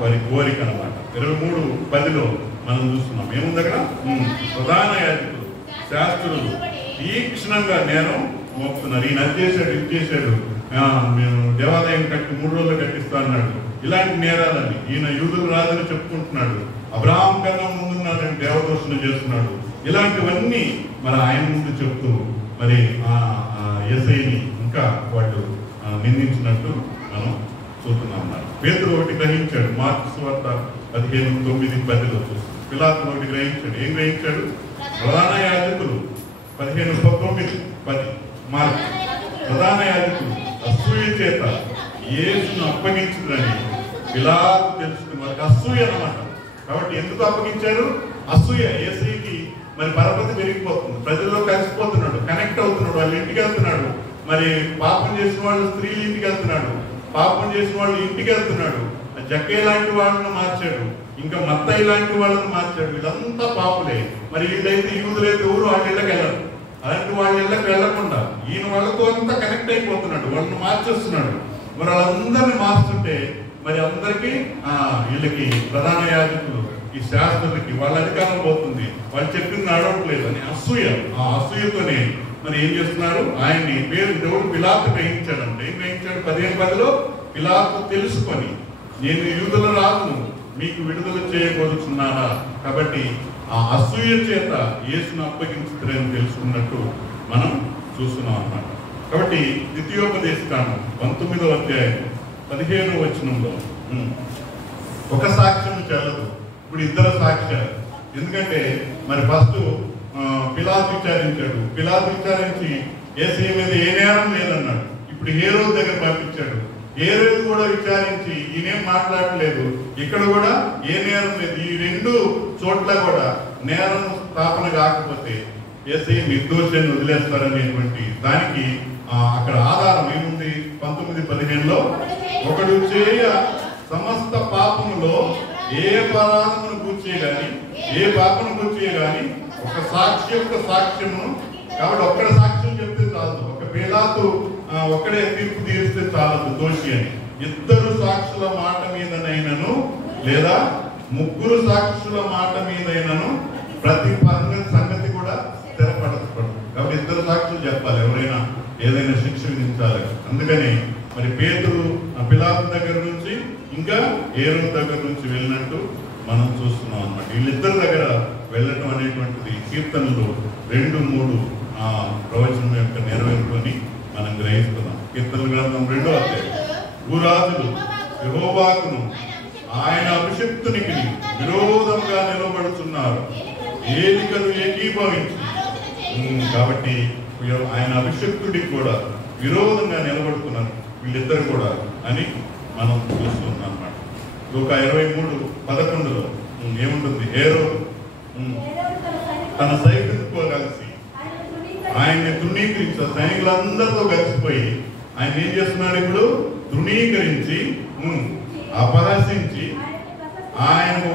వారి కోరిక అన్నమాట. 23:10లో మనం చూస్తున్నాం. ఏముంది అక్కడ, ప్రధాన యాజకులు శాస్త్రులు తీక్షణంగా నేరం మోపుతున్నారు. ఈయన అది చేశాడు, ఇది చేశాడు, మేము దేవాలయం కట్టి 3 రోజులు కట్టిస్తా అన్నాడు. ఇలాంటి నేరాలని ఈయన యూదులు రాజని చెప్పుకుంటున్నాడు. అబ్రహాం కన్నా ముందున్నాడని దేవదూషణ చేస్తున్నాడు. ఇలాంటివన్నీ మరి ఆయన ముందు చెప్తూ మరి యేసయ్యని ఇంకా వాళ్ళు నిందించినట్టు మనం చూస్తున్నాం. పేతురు ఒకటి గ్రహించాడు. మార్కు సువార్త 15:9-10లో చూస్తాం. పిలాతు ఒకటి గ్రహించాడు. ఏం గ్రహించాడు? ప్రధాన యాజకులు 15:9-10 మార్కు ప్రధాన యాజకులు అసూయ చేత యేసును అప్పగించుదని పిలాతు తెలుసుకుని వారికి అసూయ అన్నమాట. కాబట్టి ఎందుకు అప్పగించారు? అసూయ. యేసయ్యకి మరి పరపతి పెరిగిపోతుంది, ప్రజల్లో కలిసిపోతున్నాడు, కనెక్ట్ అవుతున్నాడు, వాళ్ళ ఇంటికి వెళ్తున్నాడు. మరి పాపం చేసిన వాళ్ళు స్త్రీలు ఇంటికి వెళ్తున్నాడు, పాపం చేసిన వాళ్ళు ఇంటికి వెళ్తున్నాడు. జక్కే లాంటి వాళ్ళను మార్చాడు, ఇంకా మత్తయి లాంటి వాళ్ళని మార్చాడు. వీళ్ళంతా పాపులే. మరి వీళ్ళైతే యూదులైతే ఊరు వాళ్ళ ఇళ్ళకి వెళ్ళరు. అలాంటి వాళ్ళ ఇళ్ళకి వెళ్లకుండా ఈయన వాళ్ళతో అంతా కనెక్ట్ అయిపోతున్నాడు, వాళ్ళని మార్చేస్తున్నాడు. మరి వాళ్ళందరినీ మార్చుంటే మరి అందరికీ వీళ్ళకి ప్రధాన యాజకులు ఈ శాస్త్రులకి వాళ్ళ అధికారం పోతుంది, వాళ్ళు చెప్పింది నడవట్లేదు అని అసూయ. ఆ అసూయతోనే మరి ఏం చేస్తున్నారు, ఆయన్ని దేవుడు పిలాతు గ్రహించాడంటే. ఏం గ్రహించాడు? 15:10లో పిలాతు తెలుసుకొని నేను యూదుల రాజును మీకు విడుదల చేయబోతున్నారా, కాబట్టి ఆ అసూయ చేత యేసును అప్పగించుతారని తెలుసుకున్నట్టు మనం చూస్తున్నాం అన్నమాట. కాబట్టి ద్వితీయోపదేశకాండం 19వ అధ్యాయం 15వ వచనంలో ఒక సాక్ష్యం చెల్లదు, ఇప్పుడు 2 సాక్ష్యాలు. ఎందుకంటే మరి ఫస్ట్ పిలాతు విచారించాడు. పిలాతు విచారించి యేసయ్య మీద ఏ నేరం లేదన్నాడు. ఇప్పుడు హేరోదు దగ్గర పంపించాడు. హేరోదు కూడా విచారించి ఈయనేం మాట్లాడలేదు, ఇక్కడ కూడా ఏ నేరం లేదు. ఈ 2 చోట్ల కూడా నేరం స్థాపన కాకపోతే యేసయ్య నిర్దోషాన్ని వదిలేస్తారనేటువంటి దానికి అక్కడ ఆధారం ఏముంది? 19:15లో ఒకడు చేయ సమస్త పాపములో ఏ అపరాధమును కూర్చే గాని ఏ పాపను కూర్చే గాని ఒక సాక్ష్యమును, కాబట్టి ఒక్కడ సాక్ష్యం చెప్తే చాలదు. ఒక పిలాతు ఒక్కడే తీర్పు తీరిస్తే చాలదు దోషి అని. ఇద్దరు సాక్షుల మాట మీదనైనను లేదా ముగ్గురు సాక్షుల మాట మీదైనను ప్రతి సంగతి కూడా స్థిరపడదు. కాబట్టి ఇద్దరు సాక్షులు చెప్పాలి ఎవరైనా ఏదైనా శిక్ష విధించాలి. అందుకని మరి పేతురు పిలాతు దగ్గర నుంచి ఇంకా హేరోదు దగ్గర నుంచి వెళ్ళినట్టు మనం చూస్తున్నాం అన్నమాట. వీళ్ళిద్దరి దగ్గర వెళ్ళటం అనేటువంటిది కీర్తనలు 2-3 ప్రవచనం యొక్క నెరవేరుకొని మనం గ్రహిస్తున్నాం. కీర్తనల గ్రంథం 2వ అధ్యాయం, భూరాజులు యెహోవాకును ఆయన అభిషిక్తునికి విరోధంగా నిలబడుతున్నారు, ఏలికలు ఏకీభవించి. కాబట్టి ఆయన అభిషిక్తుడికి కూడా విరోధంగా నిలబడుతున్నారు వీళ్ళిద్దరు కూడా అని మనం చూస్తున్నాం అన్నమాట. లూకా 23:11 ఏముంటుంది? హేరోదు తన సైనికులతో కలిసి ఆయన్ని తృణీకరించారు. సైనికులందరితో కలిసిపోయి ఆయన ఏం చేస్తున్నాడు? ఇప్పుడు తృణీకరించి అపహసించి ఆయనకు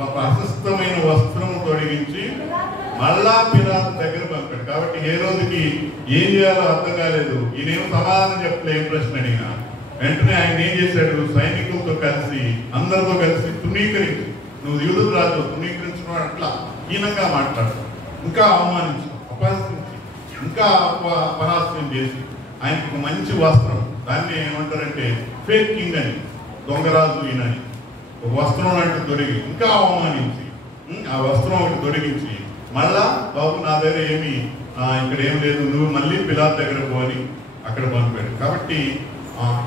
ఒక ప్రశస్తమైన వస్త్రము తొడిగించి మళ్ళా పిలాతు దగ్గర పంపాడు. కాబట్టి హేరోదుకి ఏం చేయాలో అర్థం కాలేదు. ఈయనేం సమాధానం చెప్పలే. ఏం ప్రశ్న అడిగినా వెంటనే ఆయన ఏం చేశాడు? సైనికులతో కలిసి అందరితో కలిసి తృణీకరించి, నువ్వు యూదుల రాజు తృణీకరించడం అట్లా హీనంగా మాట్లాడతావు, ఇంకా అవమానించు, అపహసించి, ఇంకా అపహాస్యం చేసి ఆయనకు ఒక మంచి వస్త్రం, దాన్ని ఏమంటారంటే ఫేక్ కింగ్ అని, దొంగరాజు ఈయనని ఒక వస్త్రం లాంటి తొడిగి ఇంకా అవమానించి ఆ వస్త్రం ఒకటి తొడిగించి మళ్ళా బాబు నా దగ్గర ఏమి ఇక్కడ ఏం లేదు, నువ్వు మళ్ళీ పిలాతు దగ్గర పోని అక్కడ పంపాడు. కాబట్టి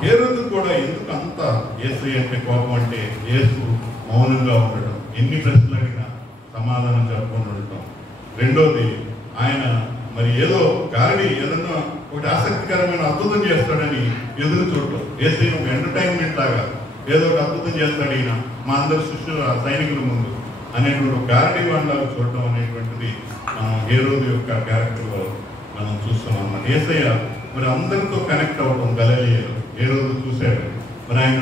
హేరోదు కూడా ఎందుకు అంత యేసయ్య అంటే కోపం అంటే యేసు మౌనంగా ఉండడం, ఎన్ని ప్రశ్నలు అడిగినా సమాధానం చెప్పకుండా ఉండటం. రెండోది ఆయన మరి ఏదో గారడి ఏదన్నా ఒకటి ఆసక్తికరమైన అద్భుతం చేస్తాడని ఎదురు చూడటం. యేసయ్య ఒక ఎంటర్టైన్మెంట్ లాగా ఏదో ఒక అద్భుతం చేస్తాడు ఈయన మా అందరి శిష్యుల సైనికుల ముందు అనేటువంటి ఒక గారడి వాళ్ళలాగా చూడటం అనేటువంటిది మనం హేరోదు యొక్క క్యారెక్టర్లో మనం చూస్తున్నాం అన్నమాట. యేసయ్య మరి అందరితో కనెక్ట్ అవ్వడం గలిలయలో హేరోదు చూశాడు. మరి ఆయన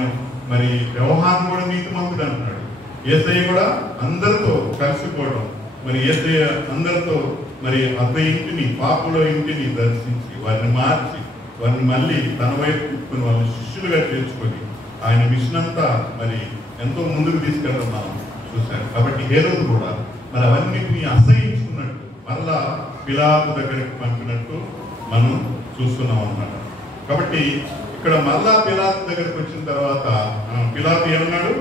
మరి వ్యవహారం కూడా నీతిమంతుడు అంటున్నాడు. యేసయ్య కూడా అందరితో కలిసిపోవడం, మరి యేసయ్య అందరితో మరి అద్ద ఇంటిని పాపుల ఇంటిని దర్శించి వారిని మార్చి వారిని మళ్ళీ తన వైపు తిప్పుకుని వాళ్ళని శిష్యులుగా చేర్చుకొని ఆయన మిషన్ అంతా మరి ఎంతో ముందుకు తీసుకెళ్ళడం మనం చూశారు. కాబట్టి హేరోదు కూడా మరి అవన్నిటిని అసహించుకున్నట్టు మరలా పిలాతు దగ్గరికి పంపినట్టు మనం చూస్తున్నాం అన్నమాట. కాబట్టి ఇక్కడ మళ్ళా పిలాతు దగ్గరికి వచ్చిన తర్వాత పిలాతు ఏమన్నాడు?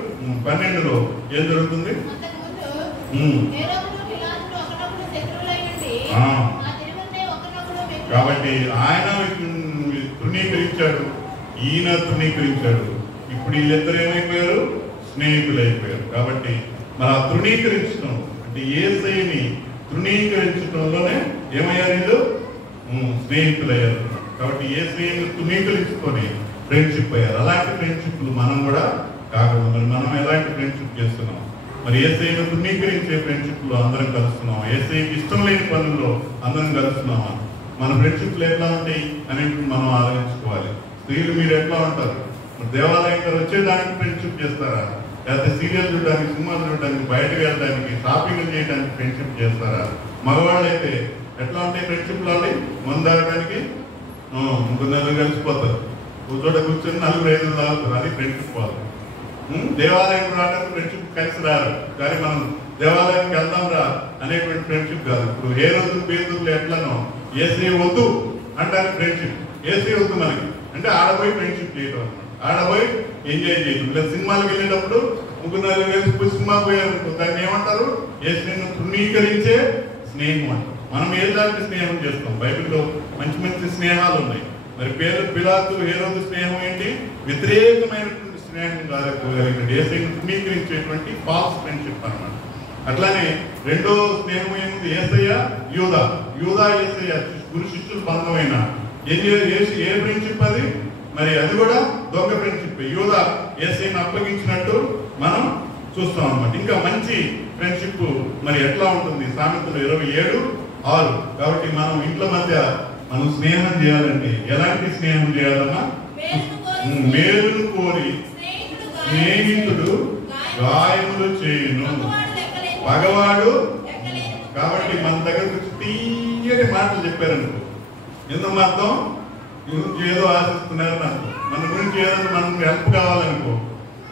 12లో ఏం జరుగుతుంది? కాబట్టి ఆయన తృణీకరించాడు, ఈయన తృణీకరించాడు. ఇప్పుడు వీళ్ళిద్దరు ఏమైపోయారు? స్నేహితులు అయిపోయారు. కాబట్టి మరి ఆ తృణీకరించడం అంటే యేసయ్యని తృణీకరించడంలోనే ఏమయ్యారు? వీళ్ళు స్నేహితులు అయ్యారు. కాబట్టి యేసయ్యని తృణీకరించుకొని ఫ్రెండ్షిప్ అయ్యారు. అలాంటి ఫ్రెండ్షిప్లు మనం కూడా కాకూడదు. మరి మనం ఎలాంటి ఫ్రెండ్షిప్ చేస్తున్నాం? మరి యేసయ్యను తృణీకరించే ఫ్రెండ్షిప్లో అందరం కలుస్తున్నాం, యేసయ్యకి ఇష్టం లేని పనుల్లో అందరం కలుస్తున్నామా? మన ఫ్రెండ్షిప్లు ఎట్లా ఉంటాయి అనేది మనం ఆలోచించుకోవాలి. స్త్రీలు మీరు ఎట్లా ఉంటారు? దేవాలయం వచ్చేదానికి ఫ్రెండ్షిప్ చేస్తారా? లేకపోతే సీరియల్ చూడడానికి, సినిమాలు చూడడానికి, బయటకు వెళ్ళడానికి, షాపింగ్ చేయడానికి ఫ్రెండ్షిప్ చేస్తారా? మగవాళ్ళు అయితే ఎట్లా ఉంటాయి ఫ్రెండ్షిప్లు? వాళ్ళని మందారడానికి ముగ్గురు నలుగురు కలిసిపోతారు, కూర్చోట కూర్చొని 4-5 తాగుతారు. అది ఫ్రెండ్షిప్ వాళ్ళు. దేవాలయం రావడానికి ఫ్రెండ్షిప్ కలిసి రారు, కానీ మనం దేవాలయానికి వెళ్దాం రా అనేటువంటి ఫ్రెండ్షిప్ కాదు. ఇప్పుడు ఏ రోజు పేదలు ఎట్లనో యేసయ్య వద్దు అంటానికి ఫ్రెండ్షిప్, యేసయ్య వద్దు మనకి అంటే ఆడపోయి ఫ్రెండ్షిప్ చేయడం అనమాట. ఆడపోయి ఎంజాయ్ చేయడం. ఇలా సినిమాలకు వెళ్ళేటప్పుడు ముగ్గురు నలుగురు కలిసి సినిమా పోయారు, దాన్ని ఏమంటారు? యేసయ్యను తృణీకరించే స్నేహం అంటారు. మనం ఎలాంటి స్నేహం చేస్తాం? బైబిల్లో మంచి మంచి స్నేహాలు ఉన్నాయి. మరి పిలాతు హేరోదు స్నేహం ఏంటి? వ్యతిరేకమైనటువంటి స్నేహం కాలేకపోగలిగినట్టు యేసయ్యను తృణీకరించేటువంటి ఫాల్స్ ఫ్రెండ్షిప్ అన్నమాట. అట్లానే రెండో స్నేహం ఏముంది? యేసయ్య యూదా యేసయ్య గురు శిష్యులు బంధమైన ఏ ఫ్రెండ్షిప్ అది? మరి అది కూడా దొంగ ఫ్రెండ్షిప్. యూదా యేసయ్యను అప్పగించినట్టు మనం చూస్తాం అన్నమాట. ఇంకా మంచి ఫ్రెండ్షిప్ మరి ఎట్లా ఉంటుంది? సామెతలు 27:6. కాబట్టి మనం ఇంట్లో మధ్య మనం స్నేహం చేయాలంటే ఎలాంటి స్నేహం చేయాలన్నా? మేలును కోరి స్నేహితుడు గాయములు చేయును, పగవాడు. కాబట్టి మన దగ్గర తీయని మాటలు చెప్పారనుకో, ఎందుకు అర్థం ఏదో ఆశిస్తున్నారు నాకు, మన గురించి ఏదైనా మనం హెల్ప్ కావాలనుకో,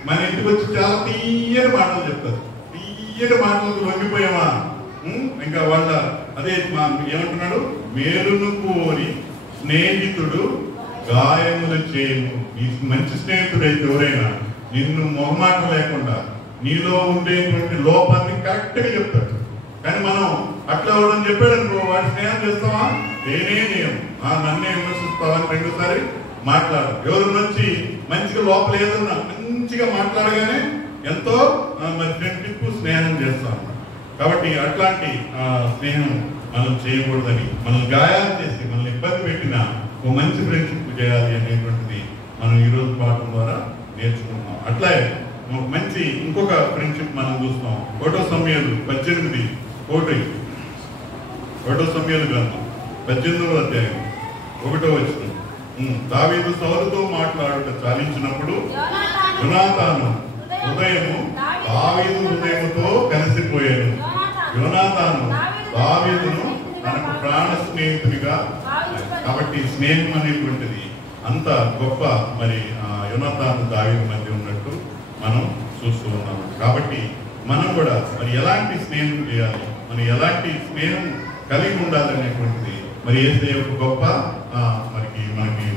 మన ఇంటికి వచ్చి చాలా తీయని మాటలు చెప్తారు. తీయని మాటలకు లొంగిపోయామా, ఇంకా వాళ్ళ అదే ఏమంటున్నాడు, మేలును కోరి స్నేహితుడు గాయములు చేయము. నీ మంచి స్నేహితుడు అయితే ఎవరైనా నిన్ను మొహమాట లేకుండా నీలో ఉండేటువంటి లోపాన్ని కరెక్ట్ గా చెప్తాడు. కానీ మనం అట్లా ఎవడని చెప్పాడు అనుకో, వాడి స్నేహం చేస్తావా, నేనేం నన్నే విమర్శిస్తావని రెండోసారి మాట్లాడు. ఎవరు వచ్చి మంచిగా లోపల ఏదన్నా మంచిగా మాట్లాడగానే ఎంతో మరి ఫ్రెండ్షిప్ స్నేహం చేస్తాం. కాబట్టి అట్లాంటి స్నేహం మనం చేయకూడదని, మనం గాయాలు చేసి మనల్ని ఇబ్బంది పెట్టిన ఒక మంచి ఫ్రెండ్షిప్ చేయాలి అనేటువంటిది మనం ఈరోజు పాఠం ద్వారా నేర్చుకుంటున్నాం. అట్లాగే మంచి ఇంకొక ఫ్రెండ్షిప్ మనం చూస్తాం. ఒకటో సమయాలు 18 ఒకటో సమయాలు గ్రంథం 18వ అధ్యాయం 1వ వచనం. దావీదు సౌలుతో మాట్లాడుట చాలించినప్పుడు యోనాతాను హృదయము దావీదు హృదయముతో కలిసిపోయాను. యోనాతాను దావీదును తనకు ప్రాణ స్నేహితునిగా. కాబట్టి స్నేహం అనేటువంటిది అంత గొప్ప మరి యోనాతాను దావీదు మధ్య ఉన్నట్టు మనం చూస్తూ ఉన్నాము. కాబట్టి మనం కూడా మరి ఎలాంటి స్నేహం చేయాలి, మరి ఎలాంటి స్నేహం కలిగి ఉండాలనేటువంటిది మరి యేసయ్య ఒక గొప్ప మనకి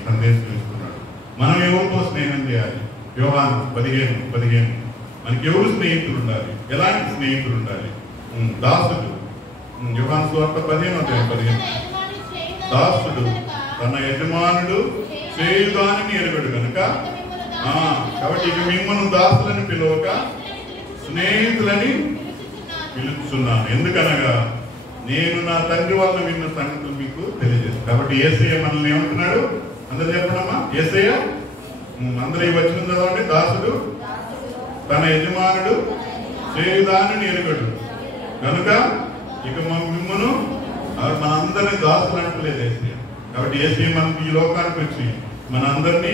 సందేశం ఇస్తున్నాడు. మనం ఎవరితో స్నేహం చేయాలి? యోహాను 15 మనకి ఎవరు స్నేహితులు ఉండాలి, ఎలాంటి స్నేహితులు ఉండాలి? దాసుడు, యోహాను సువార్త 15 దాసుడు తన యజమానుడు చేయుదానిని ఎరుగడు కనుక, కాబట్టి ఇక మిమ్మల్ని దాసులని పిలవక స్నేహితులని పిలుస్తున్నాను. ఎందుకనగా నేను నా తండ్రి వల్ల విన్న సంగతులు మీకు తెలియజేస్తాను. కాబట్టి యేసయ్య మనల్ని ఏమంటున్నాడు? అందరూ చెప్పడమ్మా, యేసయ్య అందరూ ఈ వచనం చదవండి. దాసుడు తన యజమానుడు చేయుదానిని ఎరుగడు కనుక ఇక మిమ్మను మనందరినీ దాసులు అంటలేదు యేసయ్య. కాబట్టి యేసయ్య మనకి ఈ లోకానికి వచ్చి మనందరినీ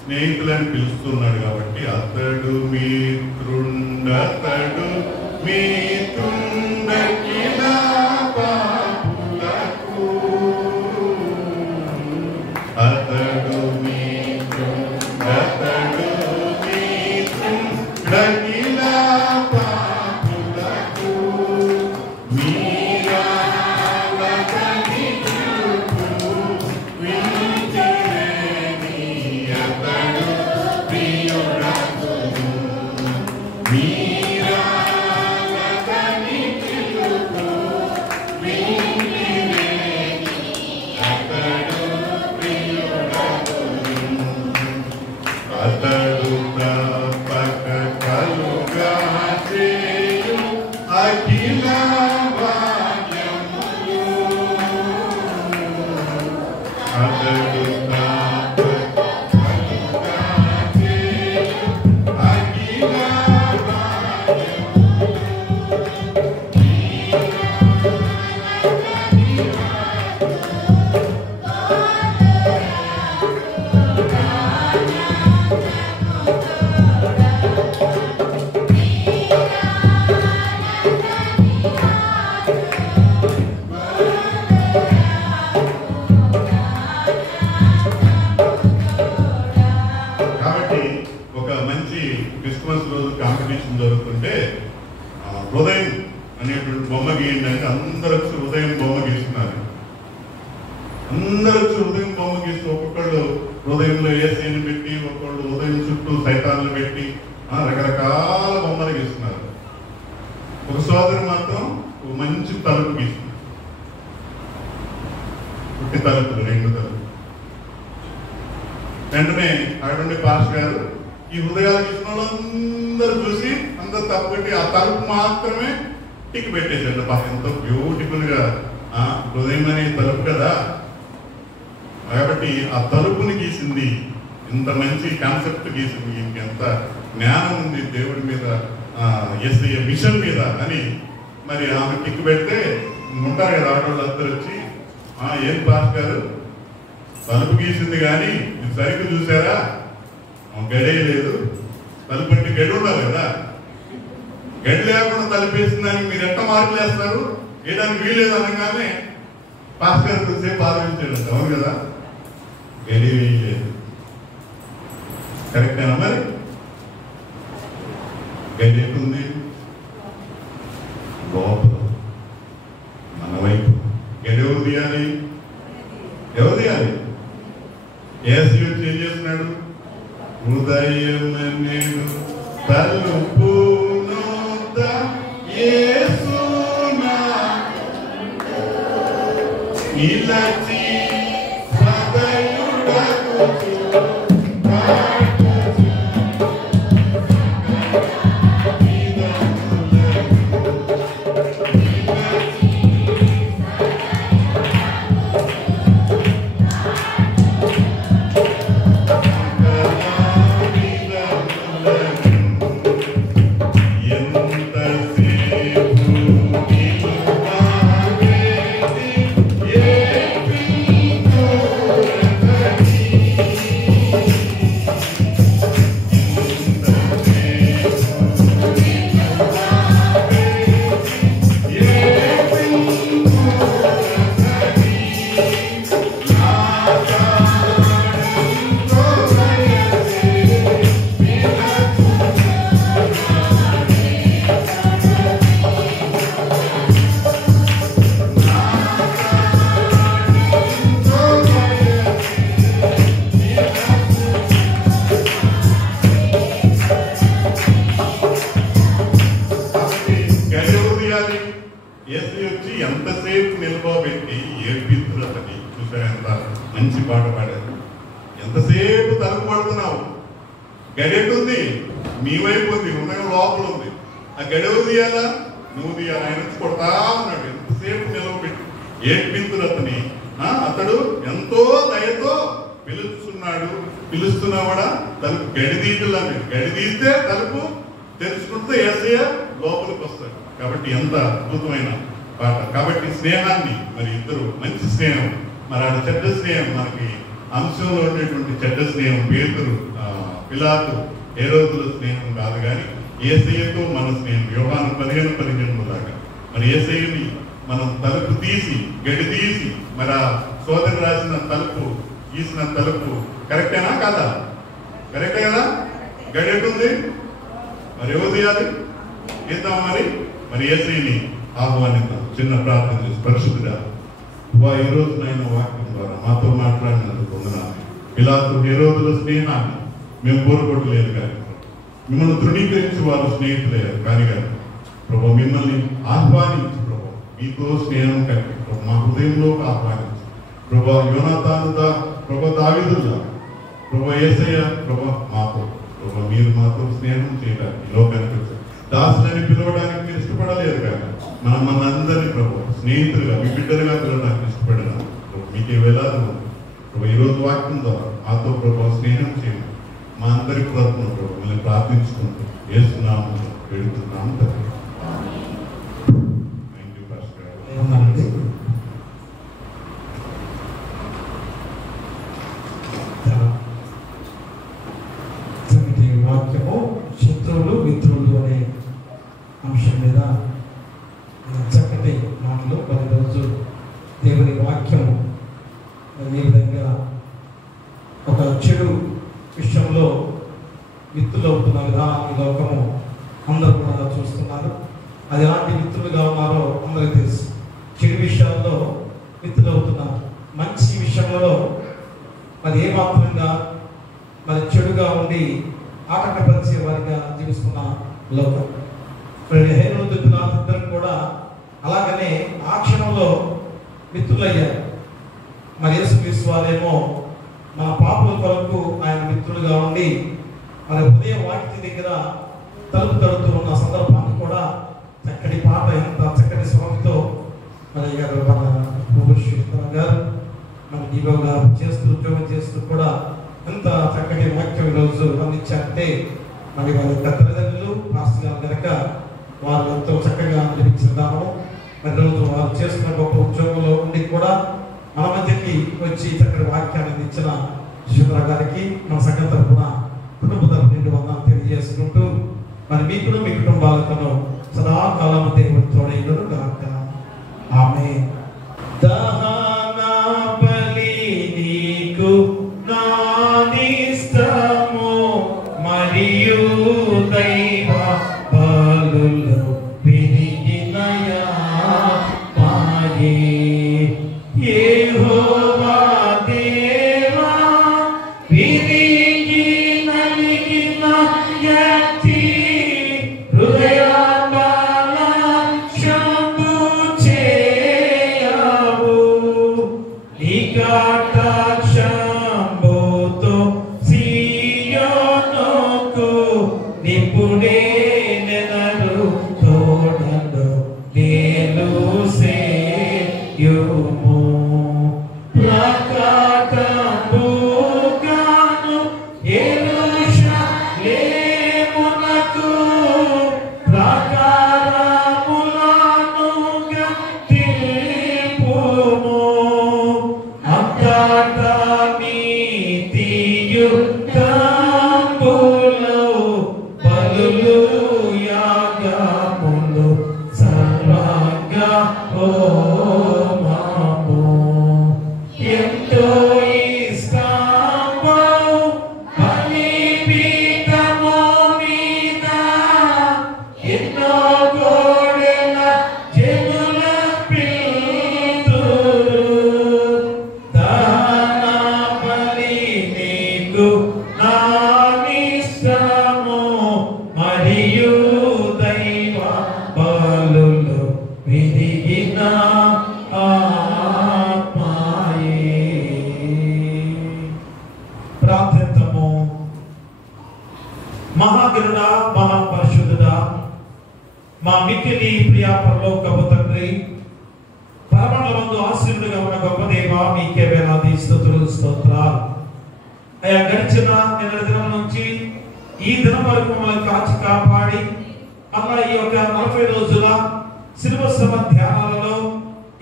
స్నేహితులని పిలుస్తున్నాడు. కాబట్టి అతడు మిత్రుండతడు మిత్రుండకిలా పాపులకు, అతడు మిత్రుండతడు మిత్రుండకిలా పాపులకు, మీరాలకని పిలుపు వింటిరేని అతడు ప్రియుడగును. మీరాలకని పిలుపు వింటిరేని అతడు ప్రియుడగును. అతడు తప్పక కలుగా చేయు అఖిల భాగ్యములు, అతడు తప్పక కలుగా చేయు అఖిల భాగ్యములు. కాబట్టి ఒక మంచి క్రిస్మస్ రోజు కాంపిటీషన్ జరుగుతుంటే హృదయం అనేటువంటి బొమ్మ గీయండి అంటే అందరూ వచ్చి హృదయం బొమ్మ గీస్తున్నారు. అందరూ వచ్చి హృదయం బొమ్మ గీస్తూ ఒక్కొక్కళ్ళు హృదయంలో యేసయ్యని పెట్టి, ఒక్కొక్కళ్ళు హృదయం చుట్టూ సైతాన్లు పెట్టి రకరకాల బొమ్మలు గీస్తున్నారు. ఒక సోదరు మాత్రం ఒక మంచి తలుపు గీస్తున్నారు. పుట్టి తలుపులు 2 తలుపులు. వెంటనే అక్కడుండే పాస్టర్ గారు ఈ హృదయాలు గీసిన వాళ్ళందరూ చూసి అందరూ తప్పుపెట్టి ఆ తలుపు మాత్రమే టిక్ పెట్టేశాడు. ఎంతో బ్యూటిఫుల్ గా హృదయం అనే తలుపు కదా, కాబట్టి ఆ తలుపుని గీసింది, ఇంత మంచి కాన్సెప్ట్ గీసింది, ఇంకెంత జ్ఞానం ఉంది దేవుడి మీద, యేసయ్య మిషన్ మీద అని మరి ఆమె టిక్ పెడితే ఉంటారు కదా ఆడవాళ్ళు అందరూ వచ్చి, ఏం పాస్ గారు తలుపు గీసింది కానీ మీరు సరిగ్గా చూసారా, గడే లేదు, తలుపు అంటే గడి ఉండాలి కదా. గడి లేకుండా తలుపేసిన దానికి మీరు ఎట్ట మార్కులు వేస్తారు? వేయడానికి వీలేదు అనగానే పాస్ గారు కొద్దిసేపు ఆలోచించాడు. అవును కదా, గడి వేయలేదు. కరెక్టేనా మరి? గడి ఎట్టుంది? లోపల మన వైపు. గడి ఎవరు తీయాలి? ఎవరు తీయాలి? ఏసీ వచ్చి ఏం చేస్తున్నాడు? హృదయం నేను తలుపును నిలచి ఎంతసేపు నిలబెట్టి ఏడ్పిస్తున్నారు అతని. చూసారు ఎంత మంచి పాట పాడారు. ఎంతసేపు తలుపు పడుతున్నావు? గడెట్టుంది మీ వైపు ఉంది, హృదయం లోపల ఉంది. ఆ గడెవు తీయాలా? నువ్వు తీయాలి. ఆయన వచ్చి కొడతా ఉన్నాడు. ఎంతసేపు నిలబెట్టి ఏడ్పిస్తున్నారు అతని. అతడు ఎంతో దయతో పిలుస్తున్నాడు. పిలుస్తున్నా కూడా తలుపు గడిదీయలాంటి. గడిదీస్తే తలుపు తెరుచుకుంటే యేసయ్య లోపలికి వస్తాడు. కాబట్టి ఎంత అద్భుతమైన పాట. కాబట్టి స్నేహాన్ని మరి ఇద్దరు మంచి స్నేహం, మరి ఆ చెడ్డ స్నేహం మనకి అంశంలో ఉండేటువంటి చెడ్డ స్నేహం పేతురు పిలాతు హేరోదుల స్నేహం కాదు, కానీ యేసయ్యతో మన స్నేహం. యోహాను 15:15 దాకా మరి యేసయ్యని మనం తలుపు తీసి గడి తీసి మరి ఆ సోదరు రాసిన తలుపు గీసిన తలుపు కరెక్టేనా కాదా? కరెక్టే కదా? గడి ఎటుంది? మరి ఎవరు తీయాలి? ఇద్దాం మరి యేసయ్యని ఆహ్వానిద్దాం. చిన్న ప్రార్థన చేసి, పరిశుద్ధుడా ఈ రోజు నాయన వాక్యం ద్వారా మాతో మాట్లాడినందుకు వందనాలు. పిలాతు హేరోదుల స్నేహాన్ని మేము కోరుకోవట్లేదు కానీ మిమ్మల్ని తృణీకరించి వారు స్నేహితులయ్యారు కానీ ప్రభు మిమ్మల్ని ఆహ్వానించి ప్రభు మీతో స్నేహం కలిగి ప్రభు మా హృదయంలోకి ఆహ్వానించి ప్రభు యోనాతానుదా ప్రభు దావీదుల్లా ప్రభు యేసయ్య ప్రభు మాతో ప్రభు మీరు మాతో స్నేహం చేయడానికి లోకానికి వచ్చారు. దాసులని పిలవడానికి మీరు ఇష్టపడలేదు కానీ మనందరినీ ప్రభు స్నేహితులుగా మీ బిడ్డలుగా పిలవడానికి ఇష్టపడినా మీకే వేలాది ప్రభు ఈరోజు వాక్యం ద్వారా మాతో ప్రభు స్నేహం చేయండి. మా అందరి తరపున ప్రభు మిమ్మల్ని ప్రార్థించుకుంటూ యేసునామములో వేడుతున్నాము తండ్రి. వాక్యము శత్రువులు మిత్రులు అనే అంశం మీద చక్కటి మాటలు. పది రోజు దేవుని వాక్యము ఈ విధంగా ఒక చెడు విషయంలో మిత్రులు అవుతున్న విధానాన్ని లోకము అందరూ కూడా చూస్తున్నారు. అది ఎలాంటి మిత్రులుగా ఉన్నారో అందరికీ తెలుసు. చెడు విషయాల్లో మిత్రులు అవుతున్నారు. మంచి విషయంలో మరి ఏమాత్రంగా మరి చెడుగా ఉండి ఆటంకపరిచే వారిగా జీవిస్తున్న లోకం. హేరోదు పిలాతు కూడా అలాగనే ఆ క్షణంలో మిత్రులయ్యారు. మరి యేసుక్రీస్తు వారేమో మన పాపుల కొరకు ఆయన మిత్రులుగా ఉండి మరి ఉదయం వాక్య దగ్గర తలుపు తడుతూ ఉన్న సందర్భాన్ని కూడా చక్కటి పాట, ఎంత చక్కటి స్వరంతో మరి గారు మన గారు మన దీపం గారు చేస్తూ ఉద్యోగం చేస్తూ కూడా ఎంత చక్కటి వాక్యం ఈరోజు అందించారంటే మరి వారి యొక్క తల్లిదండ్రులు పాస్టర్ గారు కనుక వారు ఎంతో చక్కగా అనిపించినాము. మరి రోజు వారు చేస్తున్న గొప్ప ఉద్యోగంలో ఉండి కూడా మన మధ్యకి వచ్చి చక్కటి వాక్యాన్ని అందించిన యశోధర గారికి మన సంఘం తరపున కుటుంబ తరపు నుండి వందనాలు తెలియజేస్తున్నాను. తెలియజేసుకుంటూ మరి మీకును మీ కుటుంబాలకును సదాకాలం దేవుడు తోడైనను గాక. ఆమేన్. దహన బలి నీకు నానిష్టము మరియు దైవ బలులు విరిగినయా పాయే. యెహోవా దేవా విరిగి నలిగిన యతి హృదయాల శంభు చేయవు. నీ కటాక్షంబుతో సియోనుకు నిపుడే నెనరు తోడను నేను సేయుము. ప్రకటంబుగాను యెరూషలేమునకు ప్రాకారములనుగా తిప్పుము. అంతటా నీతియుక్తంబులు బలులు యాగములు సర్వాంగ హోమము. ఎంతో ఇష్టము బలిపీఠము మీద ఎన్నో కోడెల జనుల పిలుతురు. దహన బలి నీకు నానిష్టము మరియు దైవ బలులు విరిగిన ఆత్మాయే. ప్రార్థిద్దాము. మహాగరుడా, మహాపరిశుద్ధుడా, మా మిక్కిలి ప్రియ పరలోకపు తండ్రి, పరమండలమందు ఆశీనుడిగా ఉన్న గొప్ప దేవా, మీకే వేలాది స్తుతులు స్తోత్రాలు. అయ్యా, గడిచిన నిన్నటి దినం నుంచి ఈ దినం వరకు మమ్మల్ని కాచి కాపాడి అలా ఈ యొక్క 40 రోజుల శిలువ శ్రమ ధ్యానాలలో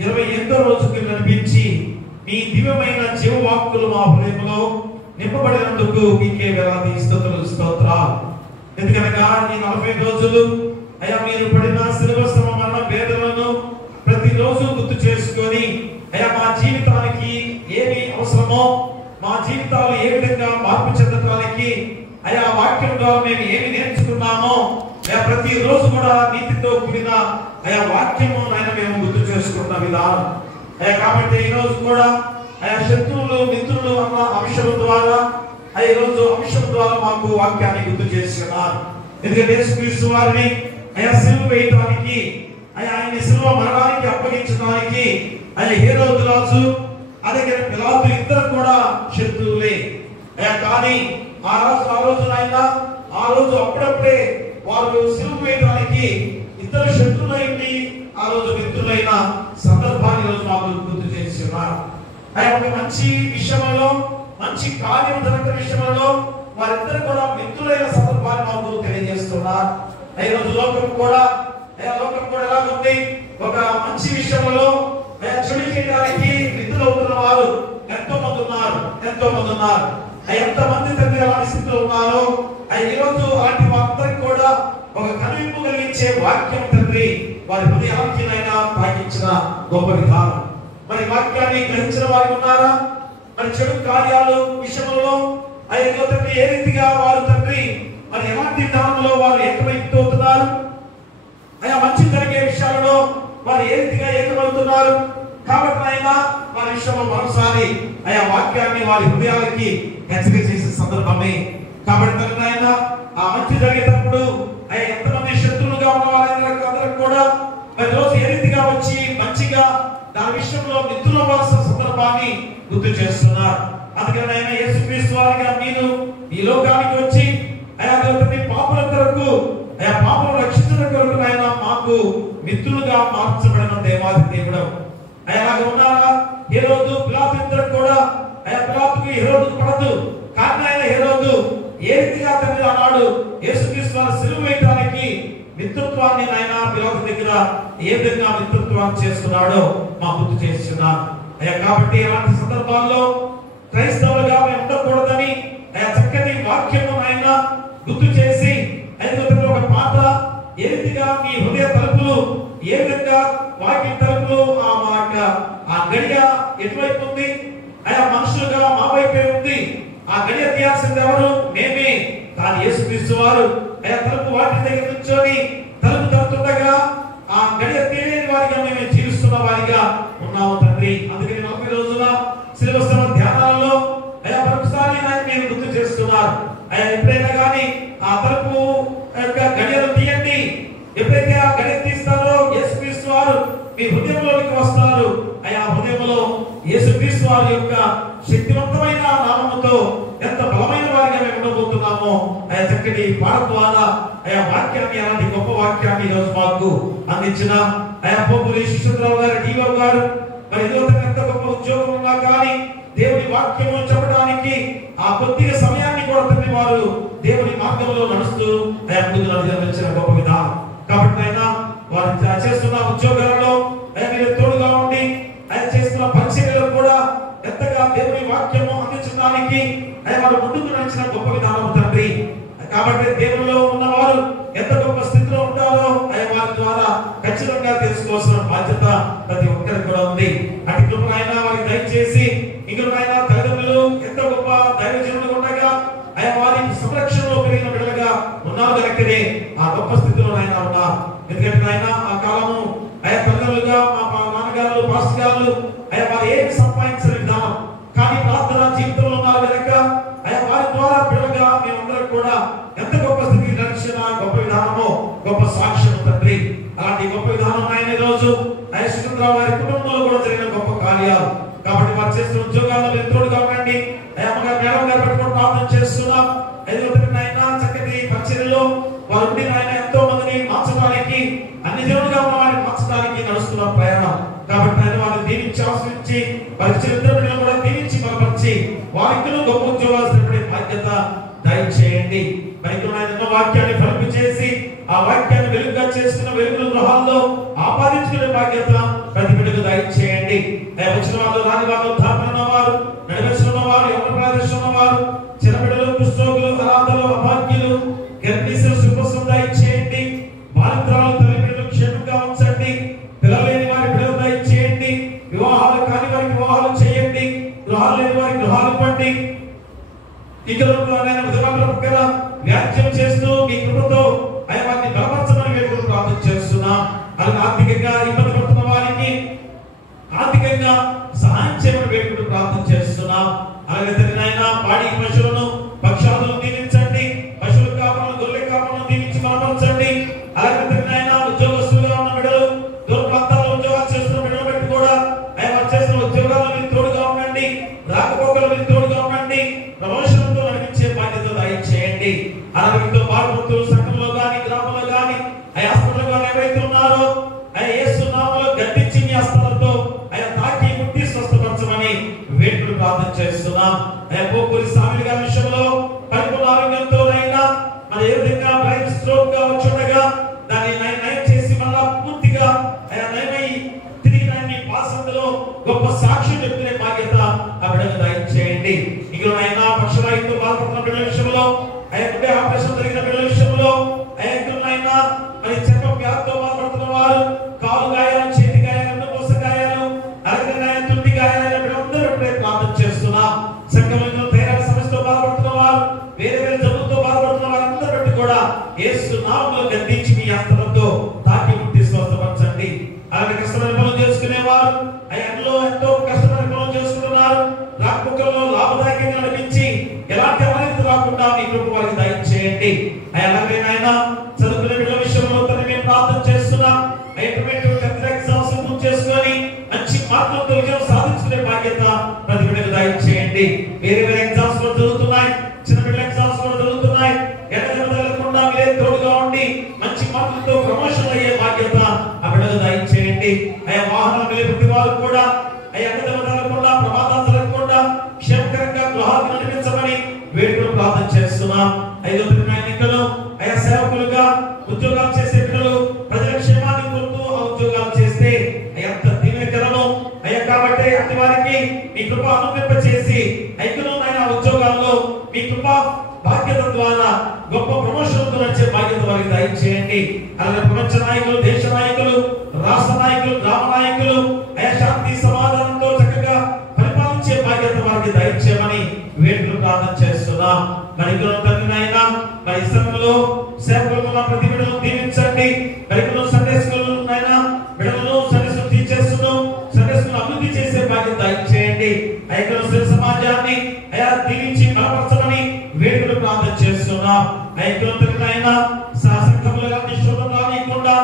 28వ రోజుకి నడిపించి మీ దివ్యమైన జీవవాక్కులు మా హృదయంలో నింపబడినందుకు మీకే వేలాది స్తుతులు స్తోత్రాలు. ఎందుకనగా ఈ 40 రోజులు అయ్యా మీరు పడిన శిలువ శ్రమ మరణ వేదనలను ప్రతిరోజు గుర్తు చేసుకొని అయ్యా మా జీవితానికి ఏమి అవసరమో, మా జీవితాలు ఏ విధంగా మార్పు చెందడానికి అయ్యా వాక్యం ద్వారా మేము ఏమి నేర్చుకున్నామో అయ్యా ప్రతి రోజు కూడా నీతితో కూడిన అయ్యా వాక్యము ఆయన మేము గుర్తు చేసుకున్న విధానం అయ్యా. కాబట్టి ఈ రోజు కూడా అయ్యా శత్రువులు మిత్రులు అన్న అంశం ద్వారా ఈ రోజు అంశం ద్వారా మాకు వాక్యాన్ని గుర్తు చేస్తున్నారు. ఎందుకంటే యేసుక్రీస్తు వారిని అయ్యా సిలువ వేయడానికి అయ్యా ఆయన సిలువ మరణానికి అప్పగించడానికి అయ్యా హేరోదు రాజు అలాగే పిలాతు ఇద్దరు కూడా శత్రువులే అయ్యా. కానీ ఆ రోజు అప్పుడప్పుడే వారు సిలువ వేయడానికి ఇద్దరు శత్రువులైంది, ఆ రోజు మిత్రులైన సందర్భాన్ని రోజు మాకు గుర్తు చేస్తున్నారు. అయ్యా ఒక మంచి విషయంలో, మంచి కార్యం జరుగుతున్న విషయంలో వారిద్దరు కూడా మిత్రులైన సందర్భాన్ని మాకు తెలియజేస్తున్నారు. ఈ రోజు లోకం కూడా ఎలాగుంది, ఒక మంచి విషయంలో చెడు చేయడానికి మిత్రులు అవుతున్న వారు ఎంతో మంది ఉన్నారు. ఎంతమంది తండ్రి అలాంటి స్థితిలో ఉన్నారో ఈ రోజు అలాంటి వారందరికీ కూడా ఒక కనువిప్పు కలిగించే వాక్యం తండ్రి వారి హృదయానికి తాకించిన గొప్ప విధానం. మరి వాక్యాన్ని గ్రహించిన వారు ఉన్నారా? మరి చెడు కార్యాలు విషయంలో అయ్యో తండ్రి ఏ రీతిగా వారు తండ్రి మరి ఎలాంటి దానంలో వారు ఏకమైపోతున్నారు, అయ్యా మంచి జరిగే విషయాలలో వారు ఏ రీతిగా ఏకమవుతున్నారు. కాబట్టి అయినా వారి విషయంలో మరోసారి అయ్యా వాక్యాన్ని వారి హృదయాలకి హెచ్చరిక చేసే సందర్భమే. కాబట్టి తండ్రి ఆయన ఆ మంచి జరిగేటప్పుడు అయ్యా ఎంతమంది శత్రువులుగా ఉన్న వారందరూ కూడా మరి రోజు ఏ రీతిగా వచ్చి మంచిగా దాని విషయంలో మిత్రుల వలసిన సందర్భాన్ని గుర్తు చేస్తున్నారు. అందుకని ఆయన యేసుక్రీస్తు వారిగా మీరు ఈ లోకానికి వచ్చి అయ్యా పాపుల కొరకు అయ్యా పాపను రక్షించడం కొరకు ఆయన మాకు మిత్రులుగా మార్చబడిన దేవాది దేవుడు అయ్యాగా ఉన్నారా? హేరోదు పిలాతు ఇద్దరు కూడా అయ్యా పిలాతుకు హేరోదు పడదు, కానీ ఆయన హేరోదు ఏ రీతిగా తండ్రి అన్నాడు యేసుక్రీస్తు వారిని సిలువ వేయడానికి మిత్రత్వాన్ని ఆయన పిలాతు దగ్గర ఏ విధంగా మిత్రత్వాన్ని చేస్తున్నాడో మా గుర్తు చేస్తున్నారు అయ్యా. కాబట్టి అలాంటి సందర్భాల్లో క్రైస్తవులుగా మేము ఉండకూడదని అయ్యా చక్కని వాక్యము ఆయన గుర్తు చేసి ఏ విధంగా వాక్యం తలుపులో ఆ గడియ ఎటువైపు ఉంది? ఆయా మనుషులుగా మా వైపే ఉంది. ఆ గడియ తీయాల్సింది ఎవరు? మేమే. కానీ యేసుక్రీస్తు వారు ఆయా తలుపు వాటి దగ్గర కూర్చొని తలుపు తలుపుతుండగా ఆ గడియ తీయలేని వారిగా మేము జీవిస్తున్న వారిగా ఉన్నాము తండ్రి. అందుకని 40 రోజుల శిలువ ధ్యానాలలో ఆయా మరొకసారి ఆయన మీరు గుర్తు చేస్తున్నారు. ఆయన ఎప్పుడైనా కానీ ఆ తలుపు యొక్క గడియలు తీయండి. ఎప్పుడైతే ఆ గడియ తీస్తారో యేసుక్రీస్తు వారు మీ హృదయంలోకి వస్తారు. ఆయా హృదయంలో యేసుక్రీస్తు వారి యొక్క శక్తివంతమైన నామముతో ఎంత బలమైన వారిగా మేము ఉండబోతున్నామో ఆయా చక్కటి పాట ద్వారా ఆయా వాక్యాన్ని, అలాంటి గొప్ప వాక్యాన్ని ఈరోజు మాకు అందించిన ఆయా పోపురి శిశురావు గారు, టీవో గారు, మరి ఎంత గొప్ప ఉద్యోగం ఉన్నా కానీ దేవుని వాక్యము చెప్పడానికి ఆ కొద్దిగా సమయాన్ని కూడా తండ్రి వారు దేవుని మార్గంలో నడుస్తూ ఆయా ముందుకు నడిపించిన గొప్ప విధానం. కాబట్టి అయినా వారు చేస్తున్న ఉద్యోగాలలో మీరు తోడుగా ఉండి ఆయన చేస్తున్న పరిచర్యలో కూడా ఎంతగా దేవుని వాక్యము అందించడానికి వారు ముందుకు నడిచిన గొప్ప విధానం తండ్రి. కాబట్టి దేవునిలో ఉన్నవారు ఎంత గొప్ప స్థితిలో ఉంటారో వారి ద్వారా ఖచ్చితంగా తెలుసుకోవాల్సిన బాధ్యత ప్రతి ఒక్కరికి కూడా ఉంది. అటు కృపనైనా వారికి దయచేసి ఇంకనైనా తల్లిదండ్రులు ఎంత గొప్ప దైవజనులు ఉండగా వారి సంరక్షణలో పెరిగిన బిడ్డలుగా ఉన్నారు కనుకనే ఆ గొప్ప స్థితిలో ఆయన ఉన్నారు. ఎందుకంటే ఆయన ఆ కాలము తల్లిదండ్రులుగా మా నాన్నగారు, పాస్టర్ గారు వారు ఏమి సంపాదించిన విధానం, కానీ ప్రార్థన జీవితంలో ఉన్నారు కనుక వారి ద్వారా బిడ్డలుగా మేమందరం కూడా ఎంత గొప్ప స్థితికి నడిచిన గొప్ప విధానమో గొప్ప సాక్ష్యం తండ్రి. అలాంటి గొప్ప విధానం ఆయన ఈ రోజు శిశురావు వారి కుటుంబంలో కూడా జరిగిన గొప్ప కార్యాలు. కాబట్టి వారు చేస్తున్న ఉద్యోగాల్లో ఎంతోడుగా ఉండండి. మేడం గారు పెట్టుకుని ప్రార్థన చేస్తున్నాం. చక్కటి పరిచర్యలో వారు ఉండి ఆయన ఎంతో మందిని మార్చడానికి, అన్ని దేవుడుగా ఉన్న వారిని మార్చడానికి నడుస్తున్న ప్రయాణం. కాబట్టి ఆయన వారిని దీవించి ఆశ్రయించి వారి చరిత్రను కూడా దీవించి బలపరిచి వారికి గొప్ప ఉద్యోగాలు స్థిరపడే బాధ్యత దయచేయండి. మరి ఎన్నో వాక్యాన్ని ఫలింపు చేసి ఆ వాక్యాన్ని వెలుగుగా చేసుకున్న వెలుగుల గృహాల్లో ఆపాదించుకునే బాధ్యత ప్రతి బిడ్డకు దయచేయండి. వచ్చిన వాళ్ళు, రాని వాళ్ళు, ధాపన వారు, నడివచ్చిన వారు, ఎవరి ప్రదేశం వారు, చిన్నబిడ్డలు, కుష్ఠరోగులు, అనాథలు, అభాగ్యులు, గర్భిణీలు శుభ్రసం దయచేయండి. బాలింత్రాలు తల్లిదండ్రులు క్షేమంగా ఉంచండి. పిల్లలు లేని వారి పిల్లలు దయచేయండి. వివాహాలు కాని వారికి వివాహాలు చేయండి. గృహాలు లేని వారికి గృహాలు ఇవ్వండి. వ్యాఖ్యం చేస్తూ మీ కృపతో వారిని బలపరచమని మేము ప్రార్థన చేస్తున్నాం. అలాగే ఆర్థికంగా ఇబ్బంది పడుతున్న వారికి ఆర్థికంగా సహాయం చేయమని వేడుకుంటూ ప్రార్థన చేస్తున్నాం. అలాగే తగిన పాడి పశువులను, పక్షాలను దీవించండి. పశువుల కాపులను, గొర్రెల కాపులను దీవించి బలపరచండి. అలాగే తగిన ఉద్యోగస్తులుగా ఉన్న బిడ్డలు, దూర ప్రాంతాల్లో ఉద్యోగాలు చేస్తున్న బిడ్డలు బట్టి కూడా వారు చేస్తున్న ఉద్యోగాల్లో మీరు తోడుగా ఉండండి. రాకపోకలు మీరు తోడుగా ఉండండి. ప్రమోషన్తో నడిపించే బాధ్యత దయచేయండి. అలాగే బాలభక్తులు సంఘంలో కానీ, గ్రామంలో కానీ, హాస్పిటల్ కానీ ఎవరైతే ఉన్నారో యేసు నామములో గద్దించి మీ హస్తాలతో తాకి ముట్టి స్వస్థపరచమని వేడుకలు ప్రార్థన చేస్తున్నాం. పోపూరి స్వామి గారి విషయంలో పరిపూర్ణ ఆరోగ్యంతో మరి ఏ విధంగా బ్రెయిన్ స్ట్రోక్ గా వచ్చుండగా దాన్ని నయం చేసి మళ్ళా పూర్తిగా నయమై తిరిగి దాన్ని పాసంలో గొప్ప సాక్ష్యం చెప్తున్న బాధ్యత ఆ బిడ్డకు దయచేయండి. ఇక్కడ పక్షవాయుతో బాధపడుతున్న బిడ్డల విషయంలో, ఆపరేషన్ జరిగిన బిడ్డల విషయంలో, మరి చర్మ వ్యాధితో బాధపడుతున్న వారు, కాలు గాయాలు, చేతి గాయాలు, మోస గాయాలు, అలాగే తుంటి గాయాలైన బిడ్డలందరూ ప్రార్థన చేస్తున్నాం. సంఘంలో ధైర్య సమస్యతో బాధపడుతున్న వారు, వేరే వేరే జబ్బులతో బాధపడుతున్న వారందరూ బట్టి కూడా యేసు నామములో గద్దించి మీ హస్తాలతో తాకి ముట్టి స్వస్థపరచండి. అలాగే కష్టమైన పనులు చేసుకునేవారు, అందులో ఎంతో కష్టమైన పనులు చేసుకుంటున్నారు, రాకపోకల్లో లాభదాయకంగా నడిపించి ఎలాంటి అవినీతి రాకుండా మీ కృప వారికి దయచేయండి. అలాగే ఆయన చదువుకునే బిడ్డల విషయంలో మేము ప్రార్థన చేస్తున్నాం. ఎగ్జామ్స్ పూర్తి చేసుకొని మంచి మార్కులతో విజయం సాధించుకునే బాధ్యత ప్రతి బిడ్డకు దయచేయండి. వేరే వేరే ఎగ్జామ్స్ కూడా జరుగుతున్నాయి, చిన్న బిడ్డల ఎగ్జామ్స్ కూడా జరుగుతున్నాయి. ఎడదెబ్బ మీరే తోడుగా ఉండి మంచి మార్కులతో ప్రమోషన్ అయ్యే బాధ్యత ఆ బిడ్డకు దయచేయండి. వాహనం వెళ్ళే ప్రతి వారు కూడా జరగకుండా, ప్రమాదాలు జరగకుండా క్షేమకరంగా గృహాలు నడిపించమని వేడుకలు ప్రార్థన చేస్తున్నాం. 5వ ఎన్నికలు సేవకులుగా ఉద్యోగాలు చేసే బిడ్డలు ప్రజల క్షేమాన్ని కోరుతూ ఆ ఉద్యోగాలు చేస్తే ఎంత దీవెనకరమో కాబట్టి అట్టి వారికి మీ కృప అనుగ్రహింపచేసి ఉద్యోగాల్లో మీ కృప బాధ్యత ద్వారా గొప్ప ప్రమోషన్తో వచ్చే బాధ్యత వారికి దయచేయండి. అలాగే ప్రపంచ నాయకులు, దేశ నాయకులు, రాష్ట్ర నాయకులు, గ్రామ నాయకులు అయా శాంతి సమాధానంతో చక్కగా పరిపాలించే బాధ్యత వారికి దయచేయమని వేడుకలు ప్రార్థన చేస్తున్నాం. మరి తండ్రినైనా మరి సమయంలో సేవకులు ఉన్న ప్రతి బిడ్డను దీవించండి. మరి సండే స్కూల్ అయినా బిడ్డలను సండే స్కూల్ టీచర్స్ను సండే స్కూల్ అభివృద్ధి చేసే బాధ్యత దయచేయండి. ఐక్య సమాజాన్ని అయా దీవించి బలపరచమని వేడుకలు ప్రార్థన చేస్తున్నాం. ఐక్యతైనా శాసనసభలుగా నిశ్శబ్దం రానియకుండా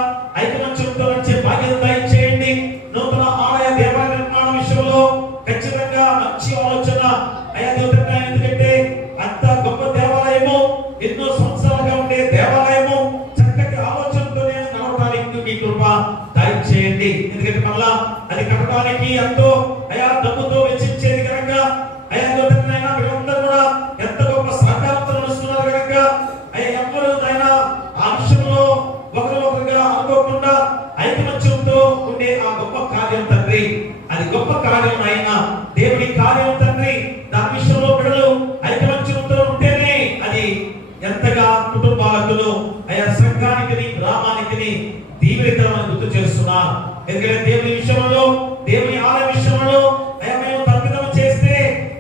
ఐకమత్యంతో వచ్చే బాధ్యత దయచేయండి. నూతన ఆలయ దేవాలయ నిర్మాణ విషయంలో ఖచ్చితంగా మంచి ఆలోచన అయా దేవతైనా, ఎందుకంటే అంత గొప్ప దేవాలయము, ఎన్నో సంవత్సరాలుగా ఉండే దేవాలయము చక్కటి ఆలోచనతోనే నడవడానికి మీ కృప దయచేయండి. ఎందుకంటే మళ్ళా అది కట్టడానికి ఎంతో అయా డబ్బుతో వెచ్చించేది కనుక అయా దేవతైనా వీళ్ళందరూ కూడా ఎంత గొప్ప సహకారంతో నడుస్తున్నారు కనుక అయ్యా ఎవరు అయినా ఆ విషయంలో ఒకరిగా అనుకోకుండా ఐకమత్యంతో ఉండే ఆ గొప్ప కార్యం తండ్రి, అది గొప్ప కార్యం అయినా దేవుని కార్యం తండ్రి. దాని విషయంలో బిడ్డలు ఐకమత్యంతో ఉంటేనే అది ఎంతగా కుటుంబాలకు అయా సంఘానికి గ్రామానికి దీవెనకరమని గుర్తు చేస్తున్నారు. ఎందుకంటే దేవుని విషయంలో, దేవుని ఆలయ విషయంలో అయా మేము తప్పిదం చేస్తే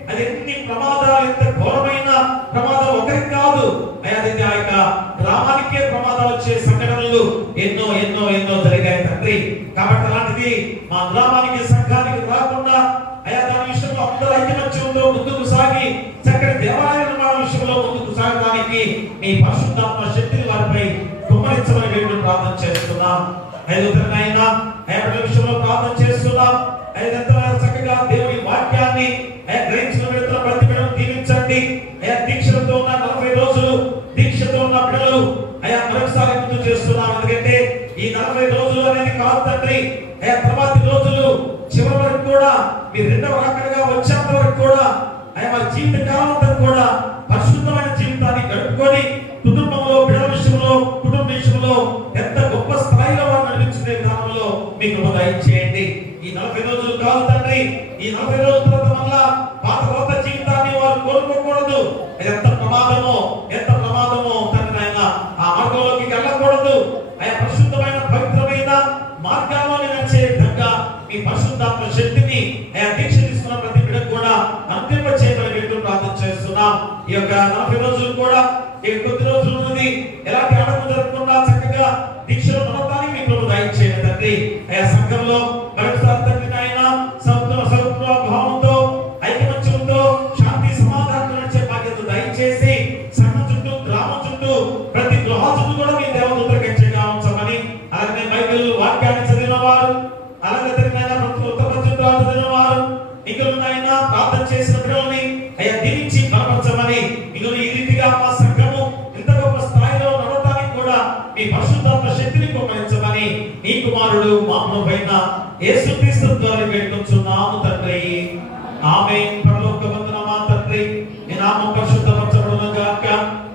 అది ఎన్ని ప్రమాదాలు, ఎంత ఘోరమైన ప్రమాదాలు ఒకరికి కాదు అయా ఆ యొక్క గ్రామానికే ప్రమాదాలు వచ్చే సంఘటనలు ఎన్నో ఎన్నో ఎన్నో జరిగాయి తండ్రి. కాబట్టి అలాంటిది మా గ్రామానికి సంఘానికి రాకుండా అయా దాని విషయంలో అందరూ ఐకమత్యంతో ముందుకు సాగి చక్కటి దేవాలయ నిర్మాణ విషయంలో ముందుకు సాగడానికి మీ పరిశుద్ధాత్మ శక్తిని వారిపై కుమ్మరించమని వేడుకలు ప్రార్థన చేస్తున్నాం. ఐదుగురినైనా ఐదు విషయంలో ప్రార్థన చేస్తున్నాం. చక్కగా దేవుని వాక్యాన్ని గ్రహించిన బిడ్డల ప్రతి బిడ్డను దీవించండి. దీక్షలతో ఉన్న 40 రోజులు దీక్షతో ఉన్న బిడ్డలు అయా మరొకసారి గుర్తు చేస్తున్నాం. ఎందుకంటే ఈ 40 రోజులు అనేది కాదు తండ్రి, తర్వాతి రోజులు చివరి వరకు కూడా మీరు రెండవ రాకడగా వచ్చేంత వరకు కూడా అయా జీవిత కాలం అంతా కూడా పరిశుద్ధమైన జీవితాన్ని గడుపుకొని కుటుంబంలో, బిడ్డల విషయంలో, కుటుంబ విషయంలో ఎంత గొప్ప స్థాయిలో వారు నడిపించుకునే విధానంలో మీకు దయచేయండి. ఈ 40 రోజులు కాదు తండ్రి, ఈ 40 రోజుల తర్వాత మళ్ళా పాత జీవితాన్ని వారు కోరుకోకూడదు. ఎంత ప్రమాదమో, ఎంత ప్రమాదమో తండ్రి ఆయన ఆ మార్గంలోకి వెళ్ళకూడదు. ఆయా పరిశుద్ధమైన పవిత్రమైన మార్గాల్లో నడిచే విధంగా మీ పరిశుద్ధాత్మ శక్తిని ఆయా దీక్ష తీసుకున్న ప్రతి బిడ్డకు కూడా అంతింప చేయమని వేడుకలు ప్రార్థన చేస్తున్నాం. ఈ యొక్క 40 రోజులు కూడా కొద్ది రోజులు ఉన్నది ఎలాంటి అడగలు జరగకుండా చక్కగా దీక్షలు నడవడానికి మీ ప్రభు దయచేయండి తండ్రి. ఆయా సంఘంలో మరొకసారి తండ్రి ఆయన భావంతో ఐకమత్యంతో శాంతి సమాధానం నడిచే బాధ్యత దయచేసి సంఘం చుట్టూ, గ్రామం చుట్టూ, ప్రతి గృహ చుట్టూ కూడా మీ దేవదూతల కంచెగా ఉంచమని, అలాగే బైబిల్ వాక్యాన్ని చదివిన వారు, అలాగే చదివిన వారు మిగిలిన ప్రార్థన చేసిన బిడ్డలని అయ్యా దీవించి బలపరచమని, మిగిలిన ఈ రీతిగా మా సంఘము ఇంత గొప్ప స్థాయిలో నడవడానికి కూడా మీ పరిశుద్ధాత్మ శక్తిని కుమ్మరించమని నీ కుమారుడు మా ప్రభువైన యేసుక్రీస్తు ద్వారా వేడుకొంచున్నాము తండ్రి. ఆమేన్. పరలోకమందున మా తండ్రి, నీ నామం పరిశుద్ధపరచబడును గాక,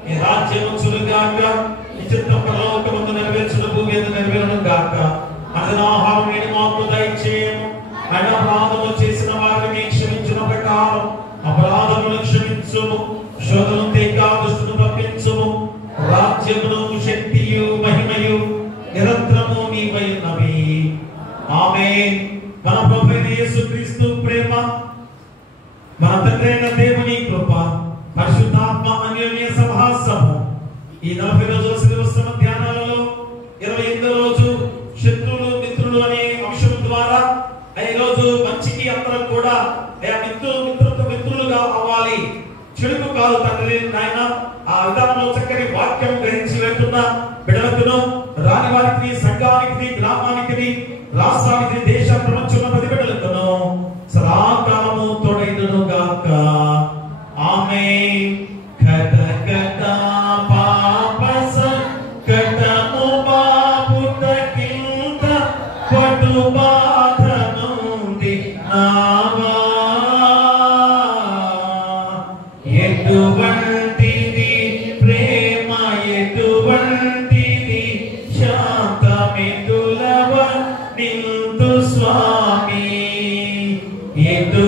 నీ రాజ్యం వచ్చును గాక, నీ చిత్తం పరలోకమందు నెరవేర్చును భూమి మీద నెరవేరును గాక. మన ఆహారం నేడు మాకు దయచేయము. అపరాధములు చేసిన వారిని క్షమించిన ప్రకారం అపరాధములను క్షమించుము. శోధన దుష్టును తప్పించుము. రాజ్యమును, శక్తియు, మహిమయు నిరంతరము నీవై ఉన్నవి. ఆమేన్. మన ప్రభువైన యేసుక్రీస్తు ప్రేమ, మన తండ్రి అయిన దేవుని కృప, పరిశుద్ధాత్మ అన్యోన్య సహవాసము ఈ 40 రోజుల శిలువ ధ్యానాలలో 28వ రోజు శత్రువులు మిత్రులు అనే అంశం ద్వారా ఈ రోజు మంచికి అందరం కూడా మిత్రులుగా అవ్వాలి, చెడుకు కాదు తండ్రి నాయన. ఆ విధానంలో చక్కని వాక్యం గ్రహించి వెళ్తున్న బిడ్డలకును, రాని వారికి, సంఘానికి, గ్రామానికి, రాష్ట్రానికి, దేశ ప్రపంచంలో ప్రతి బిడ్డలకును సదాకాలము తోడైనను గాక. ఆమేన్. కట కట పాప సంకటము బాపుత కింద పటు బాధనుంది నావా. ఎటువంటిది ప్రేమ, ఎటువంటిది శాంతమితులవ నిందు స్వామి, ఎటు